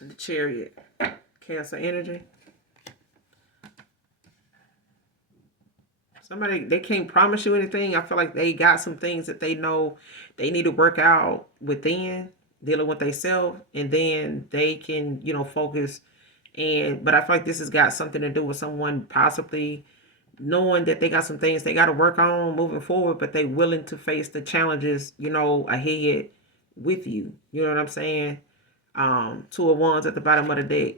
The Chariot. Cancer energy. Somebody, they can't promise you anything. I feel like they got some things that they know they need to work out within, dealing with themselves, and then they can, focus. But I feel like this has got something to do with someone possibly knowing that they got some things they got to work on moving forward, but they willing to face the challenges, ahead with you. You know what I'm saying? Two of Wands at the bottom of the deck.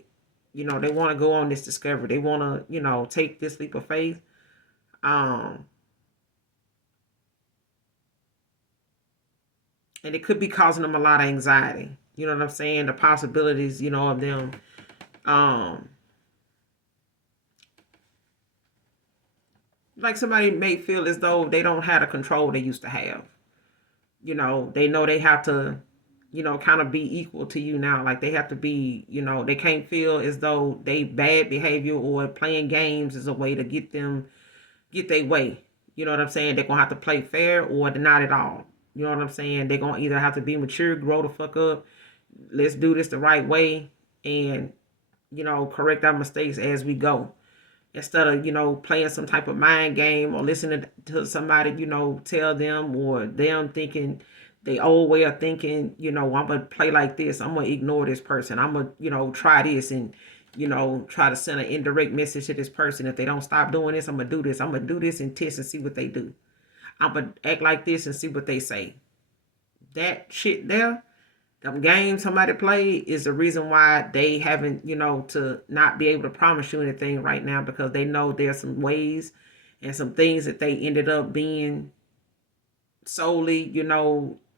They want to go on this discovery. They want to, take this leap of faith. And it could be causing them a lot of anxiety. You know what I'm saying? The possibilities, of them. Like somebody may feel as though they don't have the control they used to have. They know they have to, kind of be equal to you now. Like they have to be, they can't feel as though they bad behavior or playing games is a way to get their way. You know what I'm saying? They're going to have to play fair or not at all. You know what I'm saying? They're going to either have to be mature, grow the fuck up. Let's do this the right way and, correct our mistakes as we go. Instead of, playing some type of mind game or listening to somebody, tell them or them thinking the old way of thinking, I'm going to play like this. I'm going to ignore this person. I'm going to, try this and, try to send an indirect message to this person. If they don't stop doing this, I'm going to do this. I'm going to do this and test and see what they do. I'm going to act like this and see what they say. That shit there, them games somebody play is the reason why they haven't, to not be able to promise you anything right now, because they know there's some ways and some things that they ended up being solely,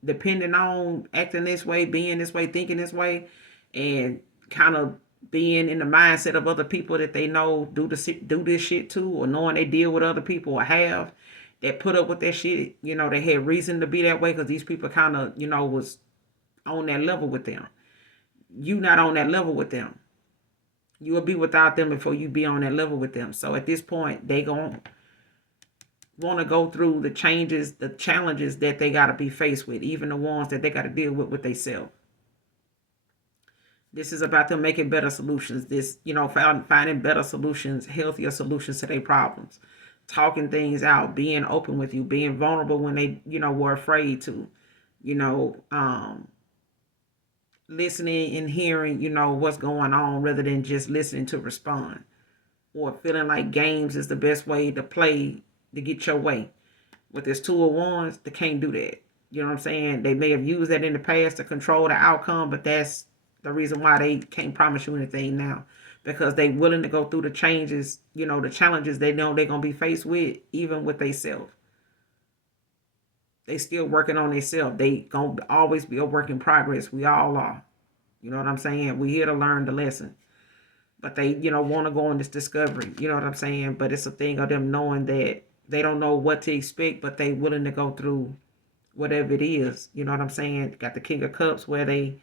depending on acting this way, being this way, thinking this way, and kind of being in the mindset of other people that they know do this shit too, or knowing they deal with other people or have that put up with that shit. They had reason to be that way because these people kind of, was on that level with them. You not on that level with them. You will be without them before you be on that level with them. So at this point, they gonna want to go through the changes, the challenges that they got to be faced with, even the ones that they got to deal with themselves. This is about them making better solutions. This, finding better solutions, healthier solutions to their problems, talking things out, being open with you, being vulnerable when they, were afraid to, listening and hearing, what's going on rather than just listening to respond, or feeling like games is the best way to play to get your way. With this Two of Wands, they can't do that. You know what I'm saying? They may have used that in the past to control the outcome, but that's the reason why they can't promise you anything now, because they willing to go through the changes, the challenges they know they're going to be faced with, even with themselves. They still working on themselves. They going to always be a work in progress. We all are. You know what I'm saying? We're here to learn the lesson. But they, want to go on this discovery. You know what I'm saying? But it's a thing of them knowing that they don't know what to expect, but they willing to go through whatever it is. You know what I'm saying? Got the King of Cups where they,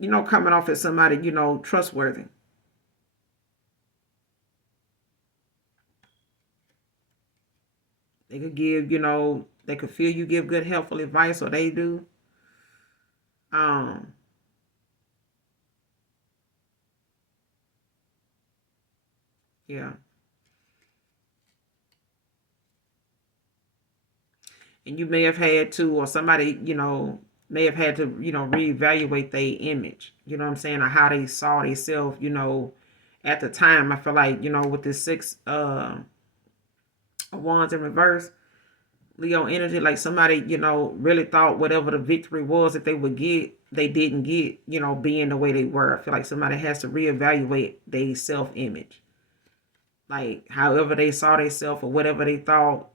coming off as somebody, trustworthy. They could give, they could feel you give good, helpful advice, or they do. Yeah. And you may have had to, or somebody, may have had to, reevaluate their image. You know what I'm saying? Or how they saw themselves, at the time. I feel like, with this Six of Wands in reverse, Leo energy, like somebody, really thought whatever the victory was that they would get, they didn't get, being the way they were. I feel like somebody has to reevaluate their self-image. Like, however they saw themselves or whatever they thought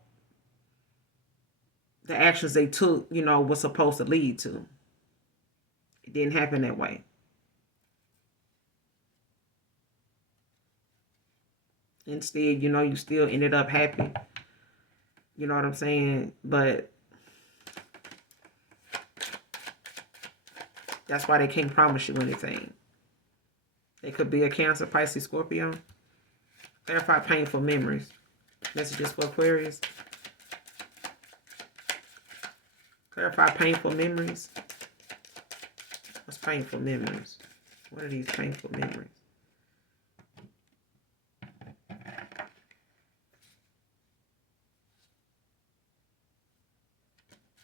the actions they took, was supposed to lead to. It didn't happen that way. Instead, you still ended up happy. You know what I'm saying? But that's why they can't promise you anything. They could be a Cancer, Pisces, Scorpio. Clarify painful memories. Messages for Aquarius. Clarify painful memories. What's painful memories? What are these painful memories?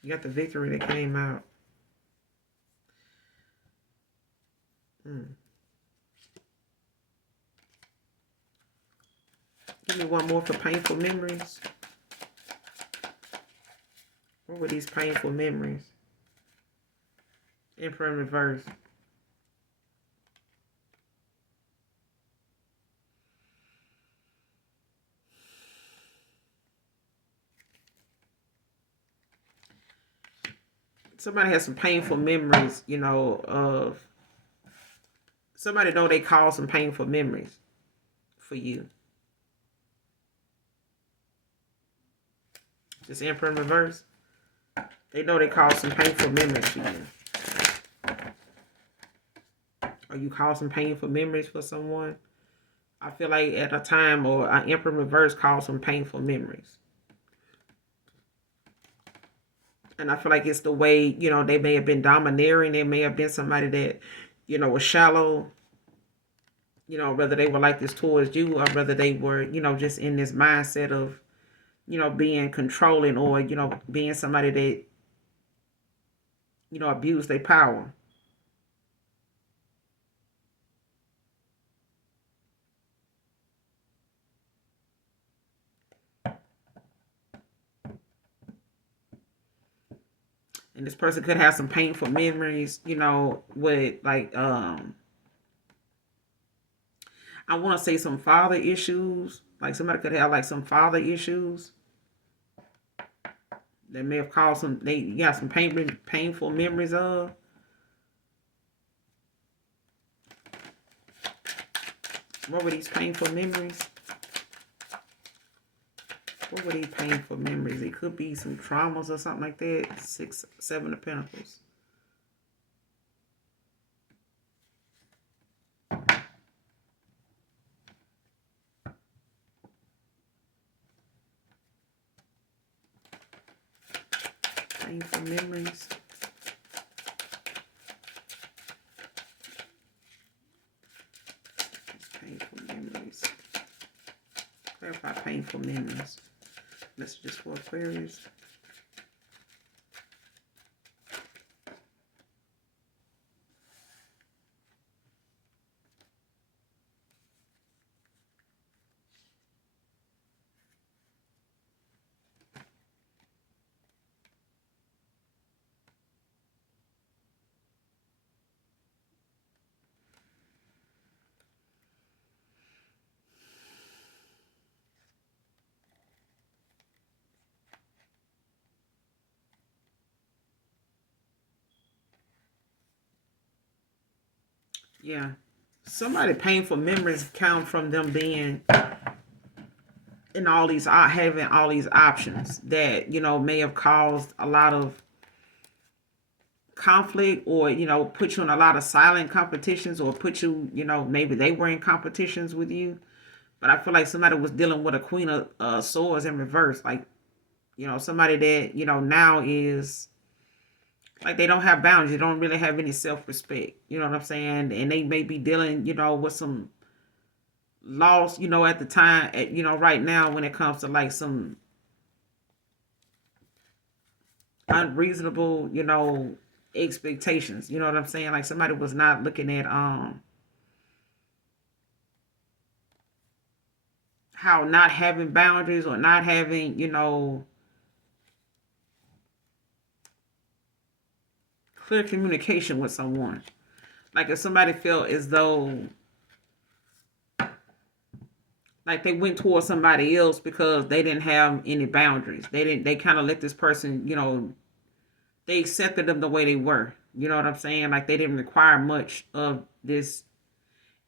You got the victory that came out. Give me one more for painful memories. What were these painful memories? Emperor in reverse. Somebody has some painful memories, you know, of somebody know they caused some painful memories for you. This Emperor in reverse. They know they caused some painful memories for you. Or you caused some painful memories for someone. I feel like at a time or an Emperor in reverse caused some painful memories. And I feel like it's the way, you know, they may have been domineering. They may have been somebody that, you know, was shallow. You know, whether they were like this towards you or whether they were, you know, just in this mindset of, you know, being controlling or, you know, being somebody that, you know, abused their power. And this person could have some painful memories, you know, with like, I want to say some father issues. Like somebody could have like some father issues that may have caused some, they got some painful memories of. What were these painful memories? What were these painful memories? It could be some traumas or something like that. 6, 7 of Pentacles. Painful memories. Painful memories. Clarify painful memories. Messages for Aquarius. Yeah. Somebody painful memories come from them being in all these, having all these options that, you know, may have caused a lot of conflict or, you know, put you in a lot of silent competitions or put you, you know, maybe they were in competitions with you. But I feel like somebody was dealing with a Queen of Swords in reverse. Like, you know, somebody that, you know, now is like they don't have boundaries. They don't really have any self-respect. You know what I'm saying? And they may be dealing, you know, with some loss, you know, at the time, you know, right now when it comes to like some unreasonable, you know, expectations. You know what I'm saying? Like somebody was not looking at how not having boundaries or not having, you know, clear communication with someone. Like if somebody felt as though like they went towards somebody else because they didn't have any boundaries. They kind of let this person, you know, they accepted them the way they were. You know what I'm saying? Like they didn't require much of this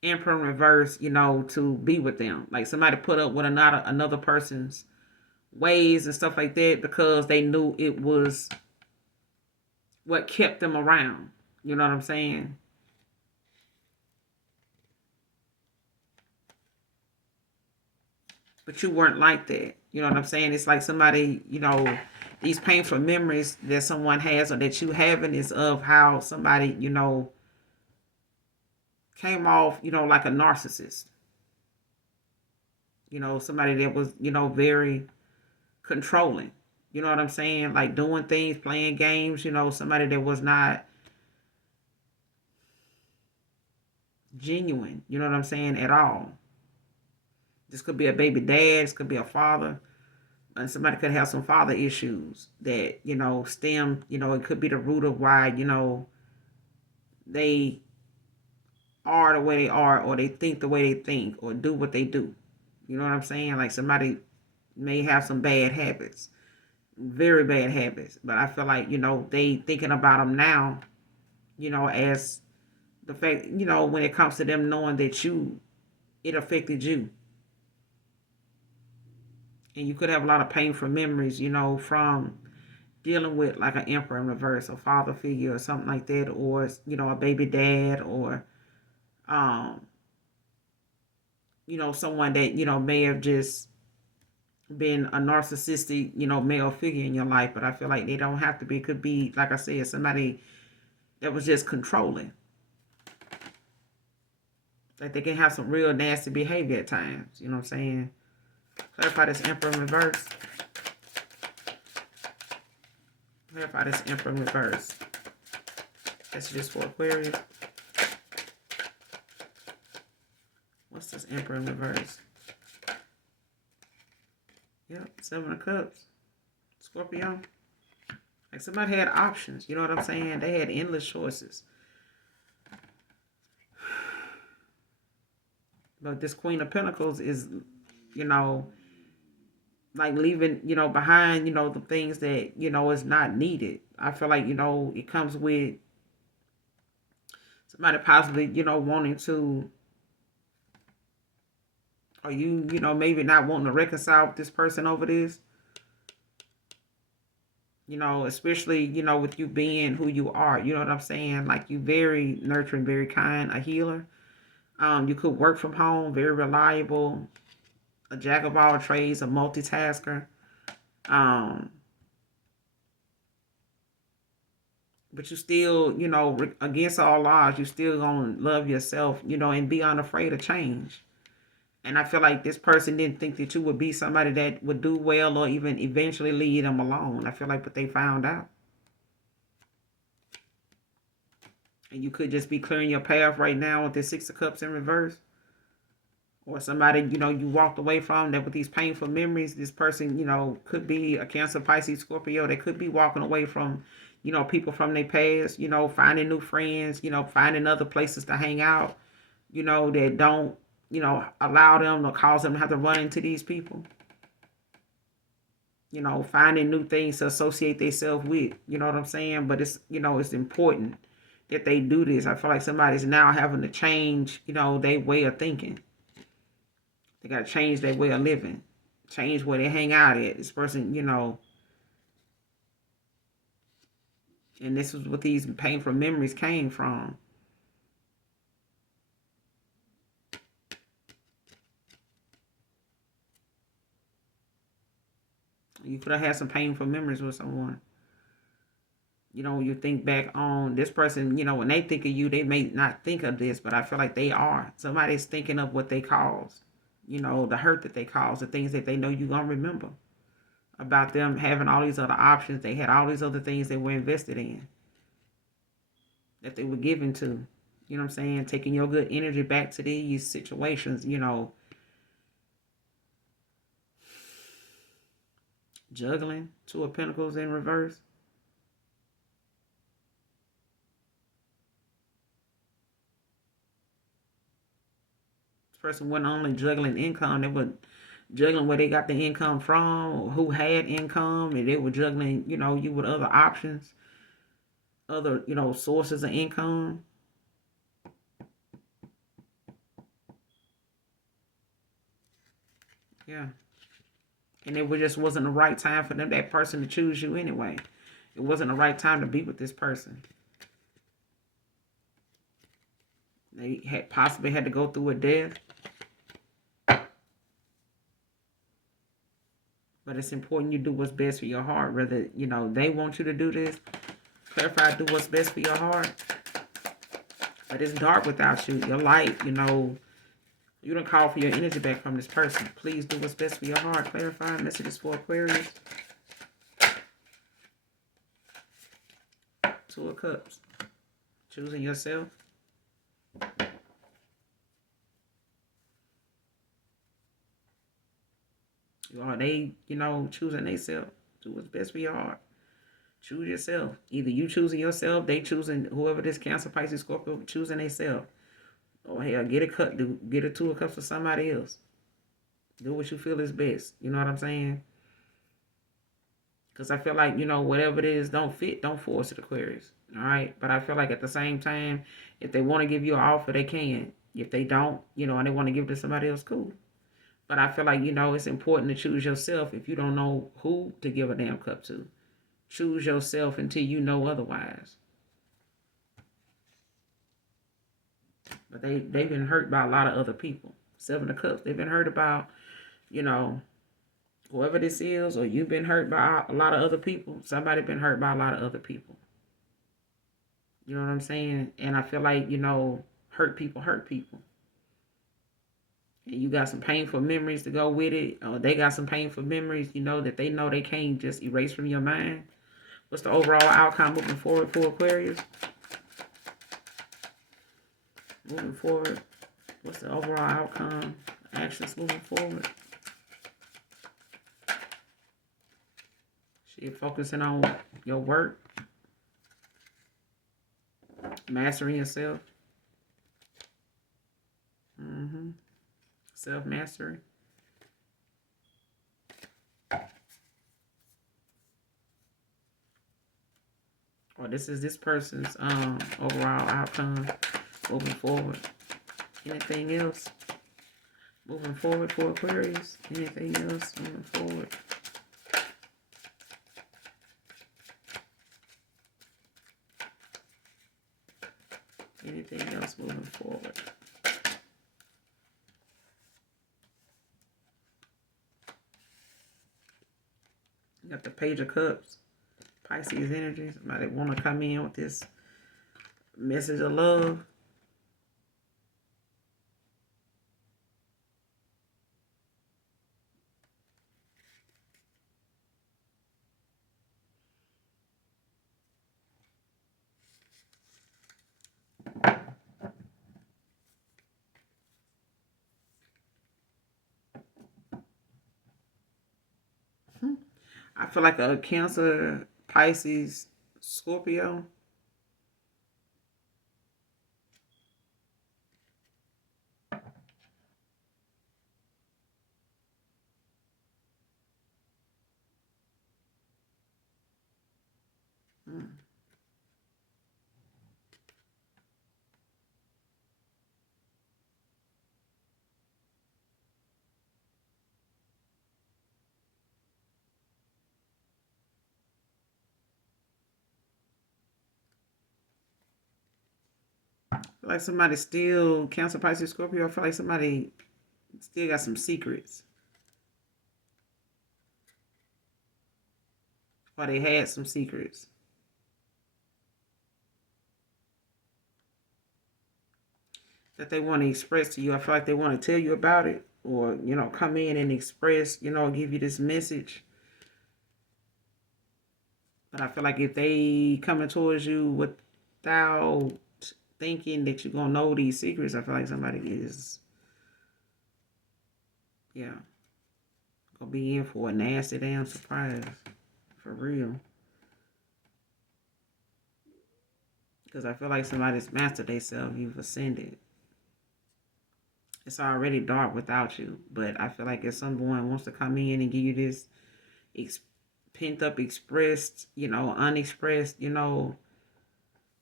Emperor in reverse, you know, to be with them. Like somebody put up with another person's ways and stuff like that because they knew it was what kept them around. You know what I'm saying? But you weren't like that. You know what I'm saying? It's like somebody, you know, these painful memories that someone has or that you having is of how somebody, you know, came off, you know, like a narcissist. You know, somebody that was, you know, very controlling. You know what I'm saying? Like doing things, playing games, you know, somebody that was not genuine, you know what I'm saying, at all. This could be a baby dad, this could be a father, and somebody could have some father issues that, you know, stem, you know, it could be the root of why, you know, they are the way they are, or they think the way they think, or do what they do. You know what I'm saying? Like somebody may have some bad habits, very bad habits, but I feel like, you know, they thinking about them now, you know, as the fact, you know, when it comes to them knowing that it affected you. And you could have a lot of painful memories, you know, from dealing with like an emperor in reverse, a father figure or something like that, or, you know, a baby dad, or, um, you know, someone that, you know, may have just been a narcissistic, you know, male figure in your life. But I feel like they don't have to be. It could be, like I said, somebody that was just controlling. Like they can have some real nasty behavior at times. You know what I'm saying? Clarify this emperor in reverse. Clarify this emperor in reverse. That's just for Aquarius. What's this emperor in reverse? Yep, 7 of Cups. Scorpio. Like somebody had options. You know what I'm saying? They had endless choices. But this Queen of Pentacles is, you know, like leaving, you know, behind, you know, the things that, you know, is not needed. I feel like, you know, it comes with somebody possibly, you know, wanting to, or you know, maybe not wanting to reconcile with this person over this. You know, especially, you know, with you being who you are. You know what I'm saying? Like you very nurturing, very kind, a healer. You could work from home, very reliable, a jack of all trades, a multitasker. But you still, you know, against all odds, you still gonna love yourself, you know, and be unafraid of change. And I feel like this person didn't think that you would be somebody that would do well or even eventually leave them alone. I feel like, but they found out. And you could just be clearing your path right now with this 6 of Cups in reverse. Or somebody, you know, you walked away from that with these painful memories. This person, you know, could be a Cancer, Pisces, Scorpio. They could be walking away from, you know, people from their past, you know, finding new friends, you know, finding other places to hang out, you know, that don't, you know, allow them or cause them to have to run into these people. You know, finding new things to associate themselves with, you know what I'm saying? But it's, you know, it's important that they do this. I feel like somebody's now having to change, you know, their way of thinking. They got to change their way of living. Change where they hang out at. This person, you know. And this is what these painful memories came from. You could have had some painful memories with someone. You know, when you think back on this person, you know, when they think of you, they may not think of this, but I feel like they are. Somebody's thinking of what they caused. You know, the hurt that they caused, the things that they know you're going to remember. About them having all these other options. They had all these other things they were invested in. That they were given to. You know what I'm saying? Taking your good energy back to these situations, you know. Juggling. 2 of Pentacles in reverse. This person wasn't only juggling income, they were juggling where they got the income from, or who had income, and they were juggling, you know, you with other options, other, you know, sources of income. Yeah. And it just wasn't the right time for them, that person, to choose you anyway. It wasn't the right time to be with this person. They had possibly had to go through a death. But it's important you do what's best for your heart. Whether, you know, they want you to do this. Clarify, do what's best for your heart. But it's dark without you. Your light, you know, you don't call for your energy back from this person. Please do what's best for your heart. Clarifying messages for Aquarius. Two of Cups. Choosing yourself. They, you know, choosing themselves. Do what's best for your heart. Choose yourself. Either you choosing yourself, they choosing whoever this Cancer, Pisces, Scorpio, choosing themselves. Or hell, get a Two of Cups for somebody else. Do what you feel is best. You know what I'm saying? Because I feel like, you know, whatever it is don't fit, don't force it, Aquarius. All right? But I feel like at the same time, if they want to give you an offer, they can. If they don't, you know, and they want to give it to somebody else, cool. But I feel like, you know, it's important to choose yourself if you don't know who to give a damn cup to. Choose yourself until you know otherwise. But they've been hurt by a lot of other people. Seven of Cups, they've been hurt about, you know, whoever this is, or you've been hurt by a lot of other people. Somebody been hurt by a lot of other people. You know what I'm saying? And I feel like, you know, hurt people hurt people. And you got some painful memories to go with it. Or they got some painful memories, you know, that they know they can't just erase from your mind. What's the overall outcome moving forward for Aquarius? Moving forward. What's the overall outcome? Actions moving forward. You're focusing on your work. Mastering yourself. Self-mastery. Or this is this person's overall outcome moving forward. Anything else moving forward for Aquarius? Anything else moving forward? Anything else moving forward? You got the Page of Cups. Pisces energy. Somebody want to come in with this message of love. I feel like a Cancer, Pisces, Scorpio. Like somebody still, Cancer, Pisces, Scorpio, I feel like somebody still got some secrets. Or they had some secrets. That they want to express to you. I feel like they want to tell you about it. Or, you know, come in and express, you know, give you this message. But I feel like if they coming towards you without thinking that you're going to know these secrets, I feel like somebody is, yeah, going to be in for a nasty damn surprise. For real. Because I feel like somebody's mastered themselves. You've ascended. It's already dark without you. But I feel like if someone wants to come in and give you this pent up, expressed, you know, unexpressed, you know,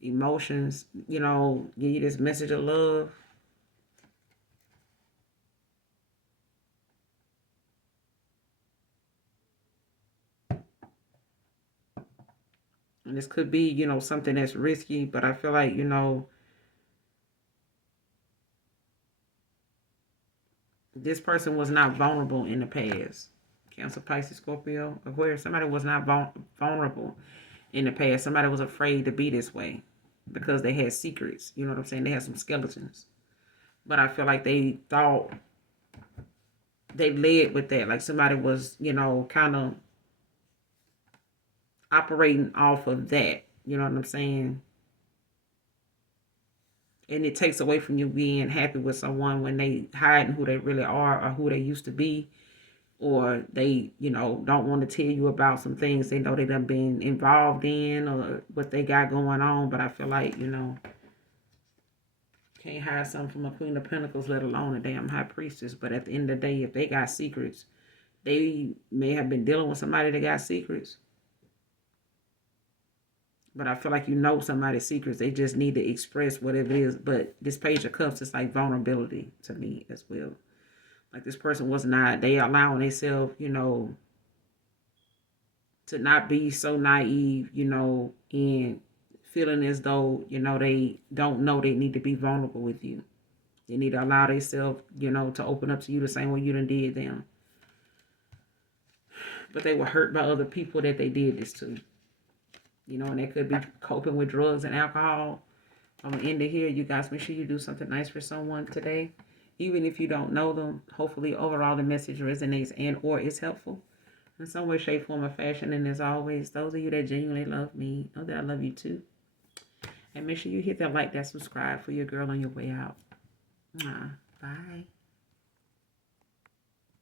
emotions, you know, give you this message of love. And this could be, you know, something that's risky, but I feel like, you know, this person was not vulnerable in the past. Cancer, Pisces, Scorpio, Aquarius. Somebody was not vulnerable in the past. Somebody was afraid to be this way. because they had secrets. You know what I'm saying? They had some skeletons. But I feel like they thought they led with that. Like somebody was, you know, kind of operating off of that. You know what I'm saying? And it takes away from you being happy with someone when they hiding who they really are or who they used to be, or they, you know, don't want to tell you about some things they know they done been involved in or what they got going on. But I feel like, you know, can't hide something from a Queen of Pentacles, let alone a damn High Priestess. But at the end of the day, if they got secrets, they may have been dealing with somebody that got secrets. But I feel like you know somebody's secrets. They just need to express what it is. But this Page of Cups is like vulnerability to me as well. Like this person was not, they allowing themselves, you know, to not be so naive, you know, and feeling as though, you know, they don't know they need to be vulnerable with you. They need to allow themselves, you know, to open up to you the same way you done did them. But they were hurt by other people that they did this to. You know, and they could be coping with drugs and alcohol. I'm going to end it here. You guys make sure you do something nice for someone today. Even if you don't know them, hopefully overall the message resonates and or is helpful in some way, shape, form, or fashion. And as always, those of you that genuinely love me, know that I love you too. And make sure you hit that like, that subscribe for your girl on your way out. Bye.